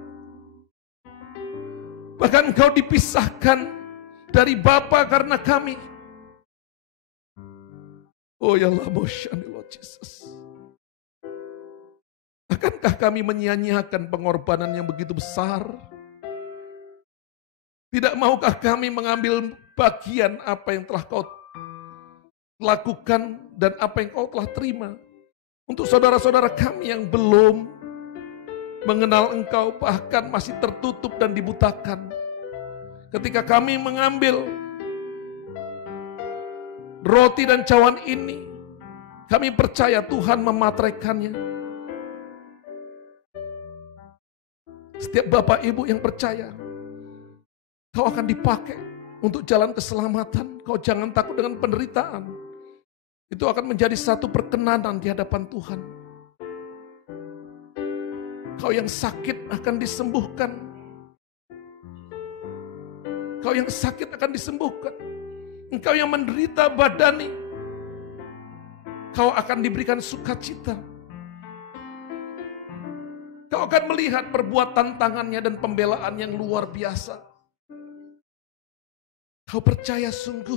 Bahkan Engkau dipisahkan dari Bapa karena kami. Oh ya Allah, Lord Jesus. Akankah kami menyia-nyiakan pengorbanan yang begitu besar? Tidak maukah kami mengambil bagian apa yang telah Kau lakukan dan apa yang Kau telah terima untuk saudara-saudara kami yang belum mengenal Engkau, bahkan masih tertutup dan dibutakan. Ketika kami mengambil roti dan cawan ini, kami percaya Tuhan memateraikannya. Setiap Bapak Ibu yang percaya, Kau akan dipakai untuk jalan keselamatan. Kau jangan takut dengan penderitaan. Itu akan menjadi satu perkenanan di hadapan Tuhan. Kau yang sakit akan disembuhkan. Kau yang sakit akan disembuhkan. Engkau yang menderita badani, Kau akan diberikan sukacita. Kau akan melihat perbuatan tangannya dan pembelaan yang luar biasa. Kau percaya sungguh,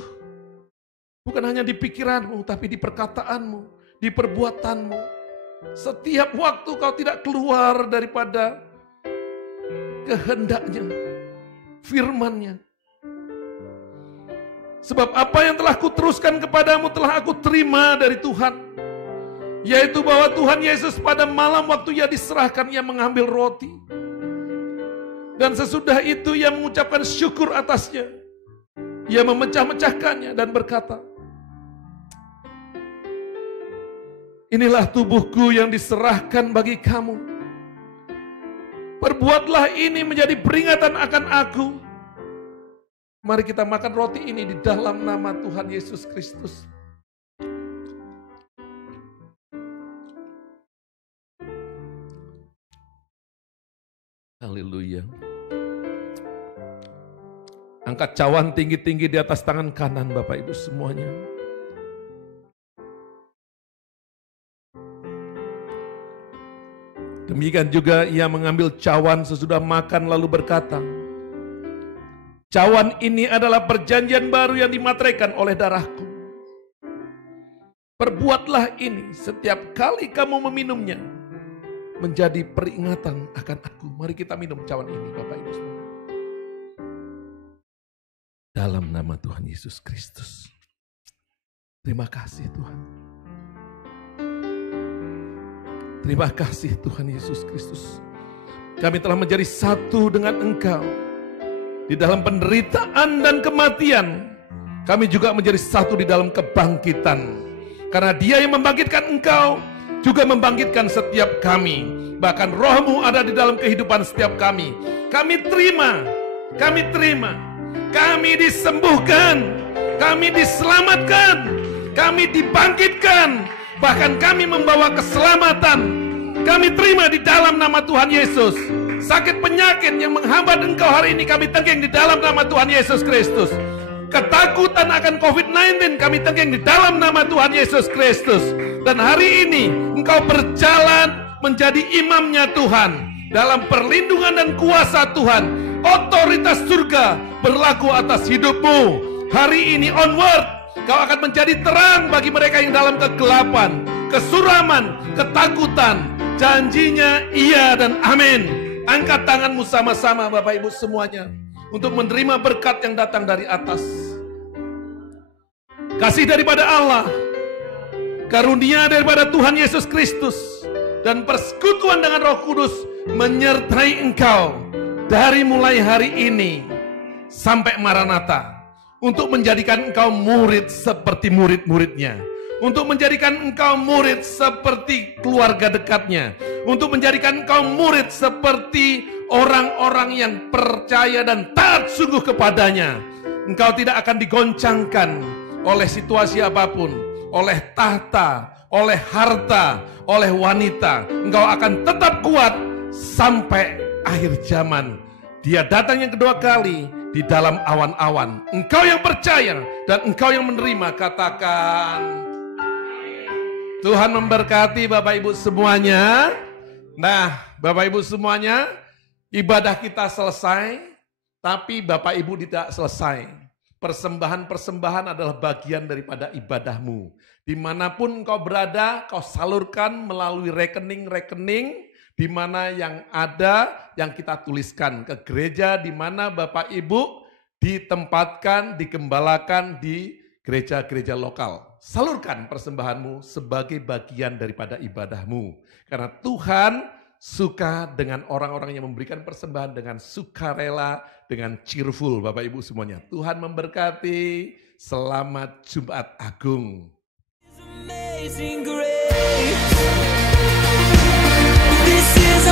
bukan hanya di pikiranmu, tapi di perkataanmu, di perbuatanmu. Setiap waktu kau tidak keluar daripada kehendaknya, firman-Nya. Sebab apa yang telah kuteruskan kepadamu telah aku terima dari Tuhan. Yaitu bahwa Tuhan Yesus pada malam waktu Ia diserahkan, Ia mengambil roti. Dan sesudah itu Ia mengucapkan syukur atasnya. Ia memecah-mecahkannya dan berkata, inilah tubuhku yang diserahkan bagi kamu. Perbuatlah ini menjadi peringatan akan aku. Mari kita makan roti ini di dalam nama Tuhan Yesus Kristus. Haleluya. Angkat cawan tinggi-tinggi di atas tangan kanan Bapak Ibu semuanya. Demikian juga Ia mengambil cawan sesudah makan lalu berkata, cawan ini adalah perjanjian baru yang dimateraikan oleh darahku. Perbuatlah ini setiap kali kamu meminumnya, menjadi peringatan akan aku. Mari kita minum cawan ini Bapak Ibu semua. Dalam nama Tuhan Yesus Kristus. Terima kasih Tuhan. Terima kasih Tuhan Yesus Kristus. Kami telah menjadi satu dengan Engkau. Di dalam penderitaan dan kematian, kami juga menjadi satu di dalam kebangkitan. Karena Dia yang membangkitkan Engkau, juga membangkitkan setiap kami. Bahkan Roh-Mu ada di dalam kehidupan setiap kami. Kami terima, kami terima. Kami disembuhkan, kami diselamatkan, kami dibangkitkan. Bahkan kami membawa keselamatan. Kami terima di dalam nama Tuhan Yesus. Sakit penyakit yang menghambat engkau hari ini kami tengking di dalam nama Tuhan Yesus Kristus. Ketakutan akan COVID-19 kami tengking di dalam nama Tuhan Yesus Kristus. Dan hari ini engkau berjalan menjadi imamnya Tuhan. Dalam perlindungan dan kuasa Tuhan. Otoritas surga berlaku atas hidupmu. Hari ini onward, kau akan menjadi terang bagi mereka yang dalam kegelapan, kesuraman, ketakutan. Janjinya iya dan amin. Angkat tanganmu sama-sama Bapak Ibu semuanya, untuk menerima berkat yang datang dari atas. Kasih daripada Allah, karunia daripada Tuhan Yesus Kristus, dan persekutuan dengan Roh Kudus menyertai engkau dari mulai hari ini sampai Maranatha, untuk menjadikan engkau murid seperti murid-muridnya, untuk menjadikan engkau murid seperti keluarga dekatnya, untuk menjadikan engkau murid seperti orang-orang yang percaya dan taat sungguh kepadanya. Engkau tidak akan digoncangkan oleh situasi apapun, oleh tahta, oleh harta, oleh wanita. Engkau akan tetap kuat sampai akhir zaman. Dia datang yang kedua kali di dalam awan-awan. Engkau yang percaya dan engkau yang menerima, katakan Tuhan memberkati Bapak Ibu semuanya. Nah, Bapak Ibu semuanya, ibadah kita selesai, tapi Bapak Ibu tidak selesai. Persembahan-persembahan adalah bagian daripada ibadahmu. Dimanapun engkau berada, kau salurkan melalui rekening-rekening di mana yang ada, yang kita tuliskan ke gereja di mana Bapak Ibu ditempatkan, digembalakan di gereja-gereja lokal. Salurkan persembahanmu sebagai bagian daripada ibadahmu. Karena Tuhan suka dengan orang-orang yang memberikan persembahan dengan sukarela, dengan cheerful. Bapak Ibu semuanya, Tuhan memberkati. Selamat Jumat Agung. This is